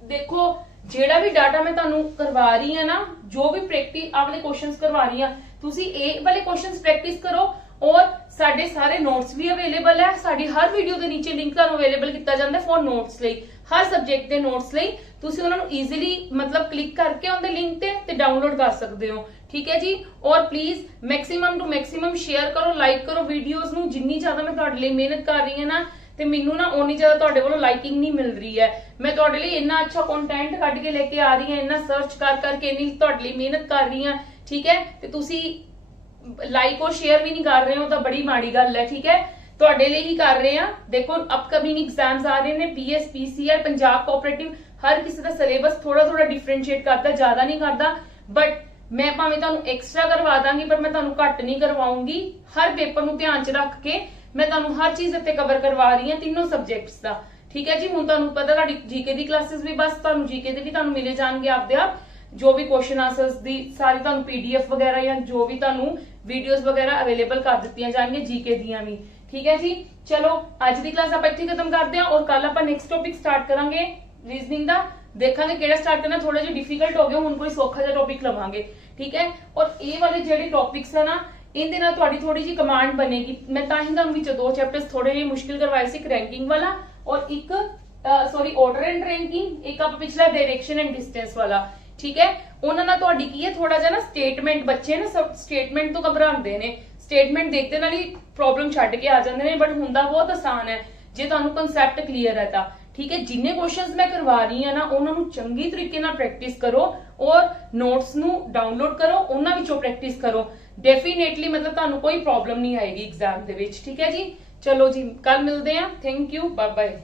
देखो जेड़ा भी डाटा मैं तुहानू करवा रही है ना, जो भी प्रैक्टिस आपने क्वेश्चंस करवा रही है, तुसी ए वाले क्वेश्चंस प्रैक्टिस करो और ਸਾਡੇ ਸਾਰੇ ਨੋਟਸ ਵੀ ਅਵੇਲੇਬਲ ਹੈ। ਸਾਡੀ ਹਰ ਵੀਡੀਓ ਦੇ ਨੀਚੇ ਲਿੰਕ ਤੁਹਾਨੂੰ ਅਵੇਲੇਬਲ ਕੀਤਾ ਜਾਂਦਾ ਹੈ ਫॉर ਨੋਟਸ ਲਈ, ਹਰ ਸਬਜੈਕਟ ਦੇ ਨੋਟਸ ਲਈ। ਤੁਸੀਂ ਉਹਨਾਂ ਨੂੰ ਈਜ਼ੀਲੀ ਮਤਲਬ ਕਲਿੱਕ ਕਰਕੇ ਉਹਦੇ ਲਿੰਕ ਤੇ ਡਾਊਨਲੋਡ ਕਰ ਸਕਦੇ ਹੋ। ਠੀਕ ਹੈ ਜੀ। ਔਰ please maximum to maximum share ਕਰੋ, ਲਾਈਕ ਕਰੋ ਵੀਡੀਓਜ਼ ਨੂੰ। ਜਿੰਨੀ ਜ਼ਿਆਦਾ ਮੈਂ ਤੁਹਾਡੇ ਲਈ ਮਿਹਨਤ ਕਰ ਰਹੀ ਹਾਂ ਨਾ, ਤੇ ਮੈਨੂੰ ਨਾ ਓਨੀ ਜ਼ਿਆਦਾ ਤੁਹਾਡੇ ਵੱਲੋਂ ਲਾਈਕਿੰਗ ਨਹੀਂ ਮਿਲ ਰਹੀ ਹੈ। ਮੈਂ ਤੁਹਾਡੇ ਲਈ ਇੰਨਾ ਅੱਛਾ ਕੰਟੈਂਟ ਕੱਢ ਕੇ ਲੈ ਕੇ ਆ ਰਹੀ ਹਾਂ, ਇੰਨਾ ਸਰਚ ਕਰ ਕਰਕੇ ਇੰਨੀ ਤੁਹਾਡੇ ਲਈ ਮਿਹਨਤ ਕਰ ਰਹੀ ਹਾਂ। ਠੀਕ ਹੈ, ਤੇ ਤੁਸੀਂ ਲਾਈਕ ਔਰ ਸ਼ੇਅਰ ਵੀ ਨਹੀਂ ਕਰ ਰਹੇ ਹੋ ਤਾਂ ਬੜੀ ਮਾੜੀ ਗੱਲ ਹੈ। ਠੀਕ ਹੈ, ਤੁਹਾਡੇ ਲਈ ਹੀ ਕਰ ਰਹੇ ਆ। ਦੇਖੋ ਅਪਕਮਿੰਗ ਐਗਜ਼ਾਮਸ ਆ ਰਹੇ ਨੇ, ਪੀਐਸ ਪੀਸੀਆਰ, ਪੰਜਾਬ ਕੋਆਪਰੇਟਿਵ, ਹਰ ਕਿਸੇ ਦਾ ਸਿਲੇਬਸ ਥੋੜਾ ਥੋੜਾ ਡਿਫਰੈਂਸ਼ੀਏਟ ਕਰਦਾ, ਜ਼ਿਆਦਾ ਨਹੀਂ ਕਰਦਾ। ਬਟ ਮੈਂ ਭਾਵੇਂ ਤੁਹਾਨੂੰ ਐਕਸਟਰਾ ਕਰਵਾ ਦਾਂਗੀ ਪਰ ਮੈਂ ਤੁਹਾਨੂੰ ਘੱਟ ਨਹੀਂ ਕਰਵਾਉਂਗੀ। ਹਰ ਪੇਪਰ ਨੂੰ ਧਿਆਨ 'ਚ ਰੱਖ ਕੇ ਮੈਂ ਤੁਹਾਨੂੰ ਹਰ ਚੀਜ਼ ਇੱਥੇ ਕਵਰ ਕਰਵਾ ਰਹੀ ਹਾਂ, ਤਿੰਨੋਂ ਸਬਜੈਕਟਸ ਦਾ। ਠੀਕ ਹੈ ਜੀ। ਹੁਣ ਤੁਹਾਨੂੰ ਪਤਾ ਤੁਹਾਡੀ ਜੀਕੇ ਦੀ ਕਲਾਸਿਸ ਵੀ, ਬਸ ਤੁਹਾਨੂੰ ਜੀਕੇ ਦੇ ਵੀ ਤੁਹਾਨੂੰ ਮਿਲੇ ਜਾਣਗੇ ਆਪਦੇ ਆਪ। ਜੋ ਵੀ ਕੁਐਸਚਨ ਆਂਸਰਸ ਦੀ ਸਾਰੀ ਤੁਹਾਨੂੰ ਪੀਡੀਐਫ ਵਗੈਰਾ ਜਾਂ ਜੋ ਵੀ ਤੁਹਾਨੂੰ ਵੀਡੀਓਜ਼ ਵਗੈਰਾ ਅਵੇਲੇਬਲ ਕਰ ਦਿੱਤੀਆਂ ਜਾਣਗੀਆਂ ਜੀਕੇ ਦੀਆਂ ਵੀ। ਠੀਕ ਹੈ ਜੀ। ਚਲੋ ਅੱਜ ਦੀ ਕਲਾਸ ਆਪਾਂ ਇੱਥੇ ਖਤਮ ਕਰਦੇ ਹਾਂ ਔਰ ਕੱਲ ਆਪਾਂ ਨੈਕਸਟ ਟੌਪਿਕ ਸਟਾਰਟ ਕਰਾਂਗੇ ਰੀਜ਼ਨਿੰਗ ਦਾ। ਦੇਖਾਂਗੇ ਕਿਹੜਾ ਸਟਾਰਟ ਕਰਨਾ, ਥੋੜਾ ਜਿਹਾ ਡਿਫਿਕਲਟ ਹੋ ਗਿਆ, ਹੁਣ ਕੋਈ ਸੌਖਾ ਜਿਹਾ ਟੌਪਿਕ ਲਵਾਂਗੇ। ਠੀਕ ਹੈ। ਔਰ ਇਹ ਵਾਲੇ ਜਿਹੜੇ ਟੌਪਿਕਸ ਹੈ ਨਾ, ਇਹਦੇ ਨਾਲ ਤੁਹਾਡੀ ਥੋੜੀ ਜਿਹੀ ਕਮਾਂਡ ਬਣੇਗੀ। ਮੈਂ ਤਾਂ ਹੀ ਤੁਹਾਨੂੰ ਵਿੱਚ ਦੋ ਚੈਪਟਰਸ ਥੋੜੇ ਜਿਹੇ ਮੁਸ਼ਕਿਲ ਕਰਵਾਏ ਸੀ, ਇੱਕ ਰੈਂਕਿੰਗ ਵਾਲਾ ਔਰ ਇੱਕ ਆਰਡਰ ਐਂਡ ਰੈਂਕਿੰਗ, ਇੱਕ ਆਪਾਂ ਪਿਛਲਾ ਡਾਇਰੈਕਸ਼ਨ ਐਂਡ ਡਿਸਟੈਂਸ ਵਾਲਾ। ਠੀਕ ਹੈ, ਉਹਨਾਂ ਨਾਲ ਤੁਹਾਡੀ ਕੀ ਹੈ ਥੋੜਾ ਜਿਹਾ ਨਾ ਸਟੇਟਮੈਂਟ, ਬੱਚੇ ਨਾ ਸਟੇਟਮੈਂਟ ਤੋਂ ਘਬਰਾਉਂਦੇ ਨੇ, ਸਟੇਟਮੈਂਟ ਦੇਖਦੇ ਨਾਲ ਹੀ ਪ੍ਰੋਬਲਮ ਛੱਡ ਕੇ ਆ ਜਾਂਦੇ ਨੇ। ਬਟ ਹੁੰਦਾ ਬਹੁਤ ਆਸਾਨ ਹੈ ਜੇ ਤੁਹਾਨੂੰ ਕਨਸੈਪਟ ਕਲੀਅਰ ਹੈ ਤਾਂ। ਠੀਕ ਹੈ, ਜਿੰਨੇ ਕੁਐਸਚਨਸ ਮੈਂ ਕਰਵਾ ਰਹੀ ਹਾਂ ਨਾ, ਉਹਨਾਂ ਨੂੰ ਚੰਗੀ ਤਰੀਕੇ ਨਾਲ ਪ੍ਰੈਕਟਿਸ ਕਰੋ ਔਰ ਨੋਟਸ ਨੂੰ ਡਾਊਨਲੋਡ ਕਰੋ, ਉਹਨਾਂ ਵਿੱਚੋਂ ਪ੍ਰੈਕਟਿਸ ਕਰੋ। ਡੈਫੀਨੇਟਲੀ ਮਤਲਬ ਤੁਹਾਨੂੰ ਕੋਈ ਪ੍ਰੋਬਲਮ ਨਹੀਂ ਆਏਗੀ ਐਗਜ਼ਾਮ ਦੇ ਵਿੱਚ। ਠੀਕ ਹੈ ਜੀ। ਚਲੋ ਜੀ, ਕੱਲ ਮਿਲਦੇ ਹਾਂ। Thank you, bye bye.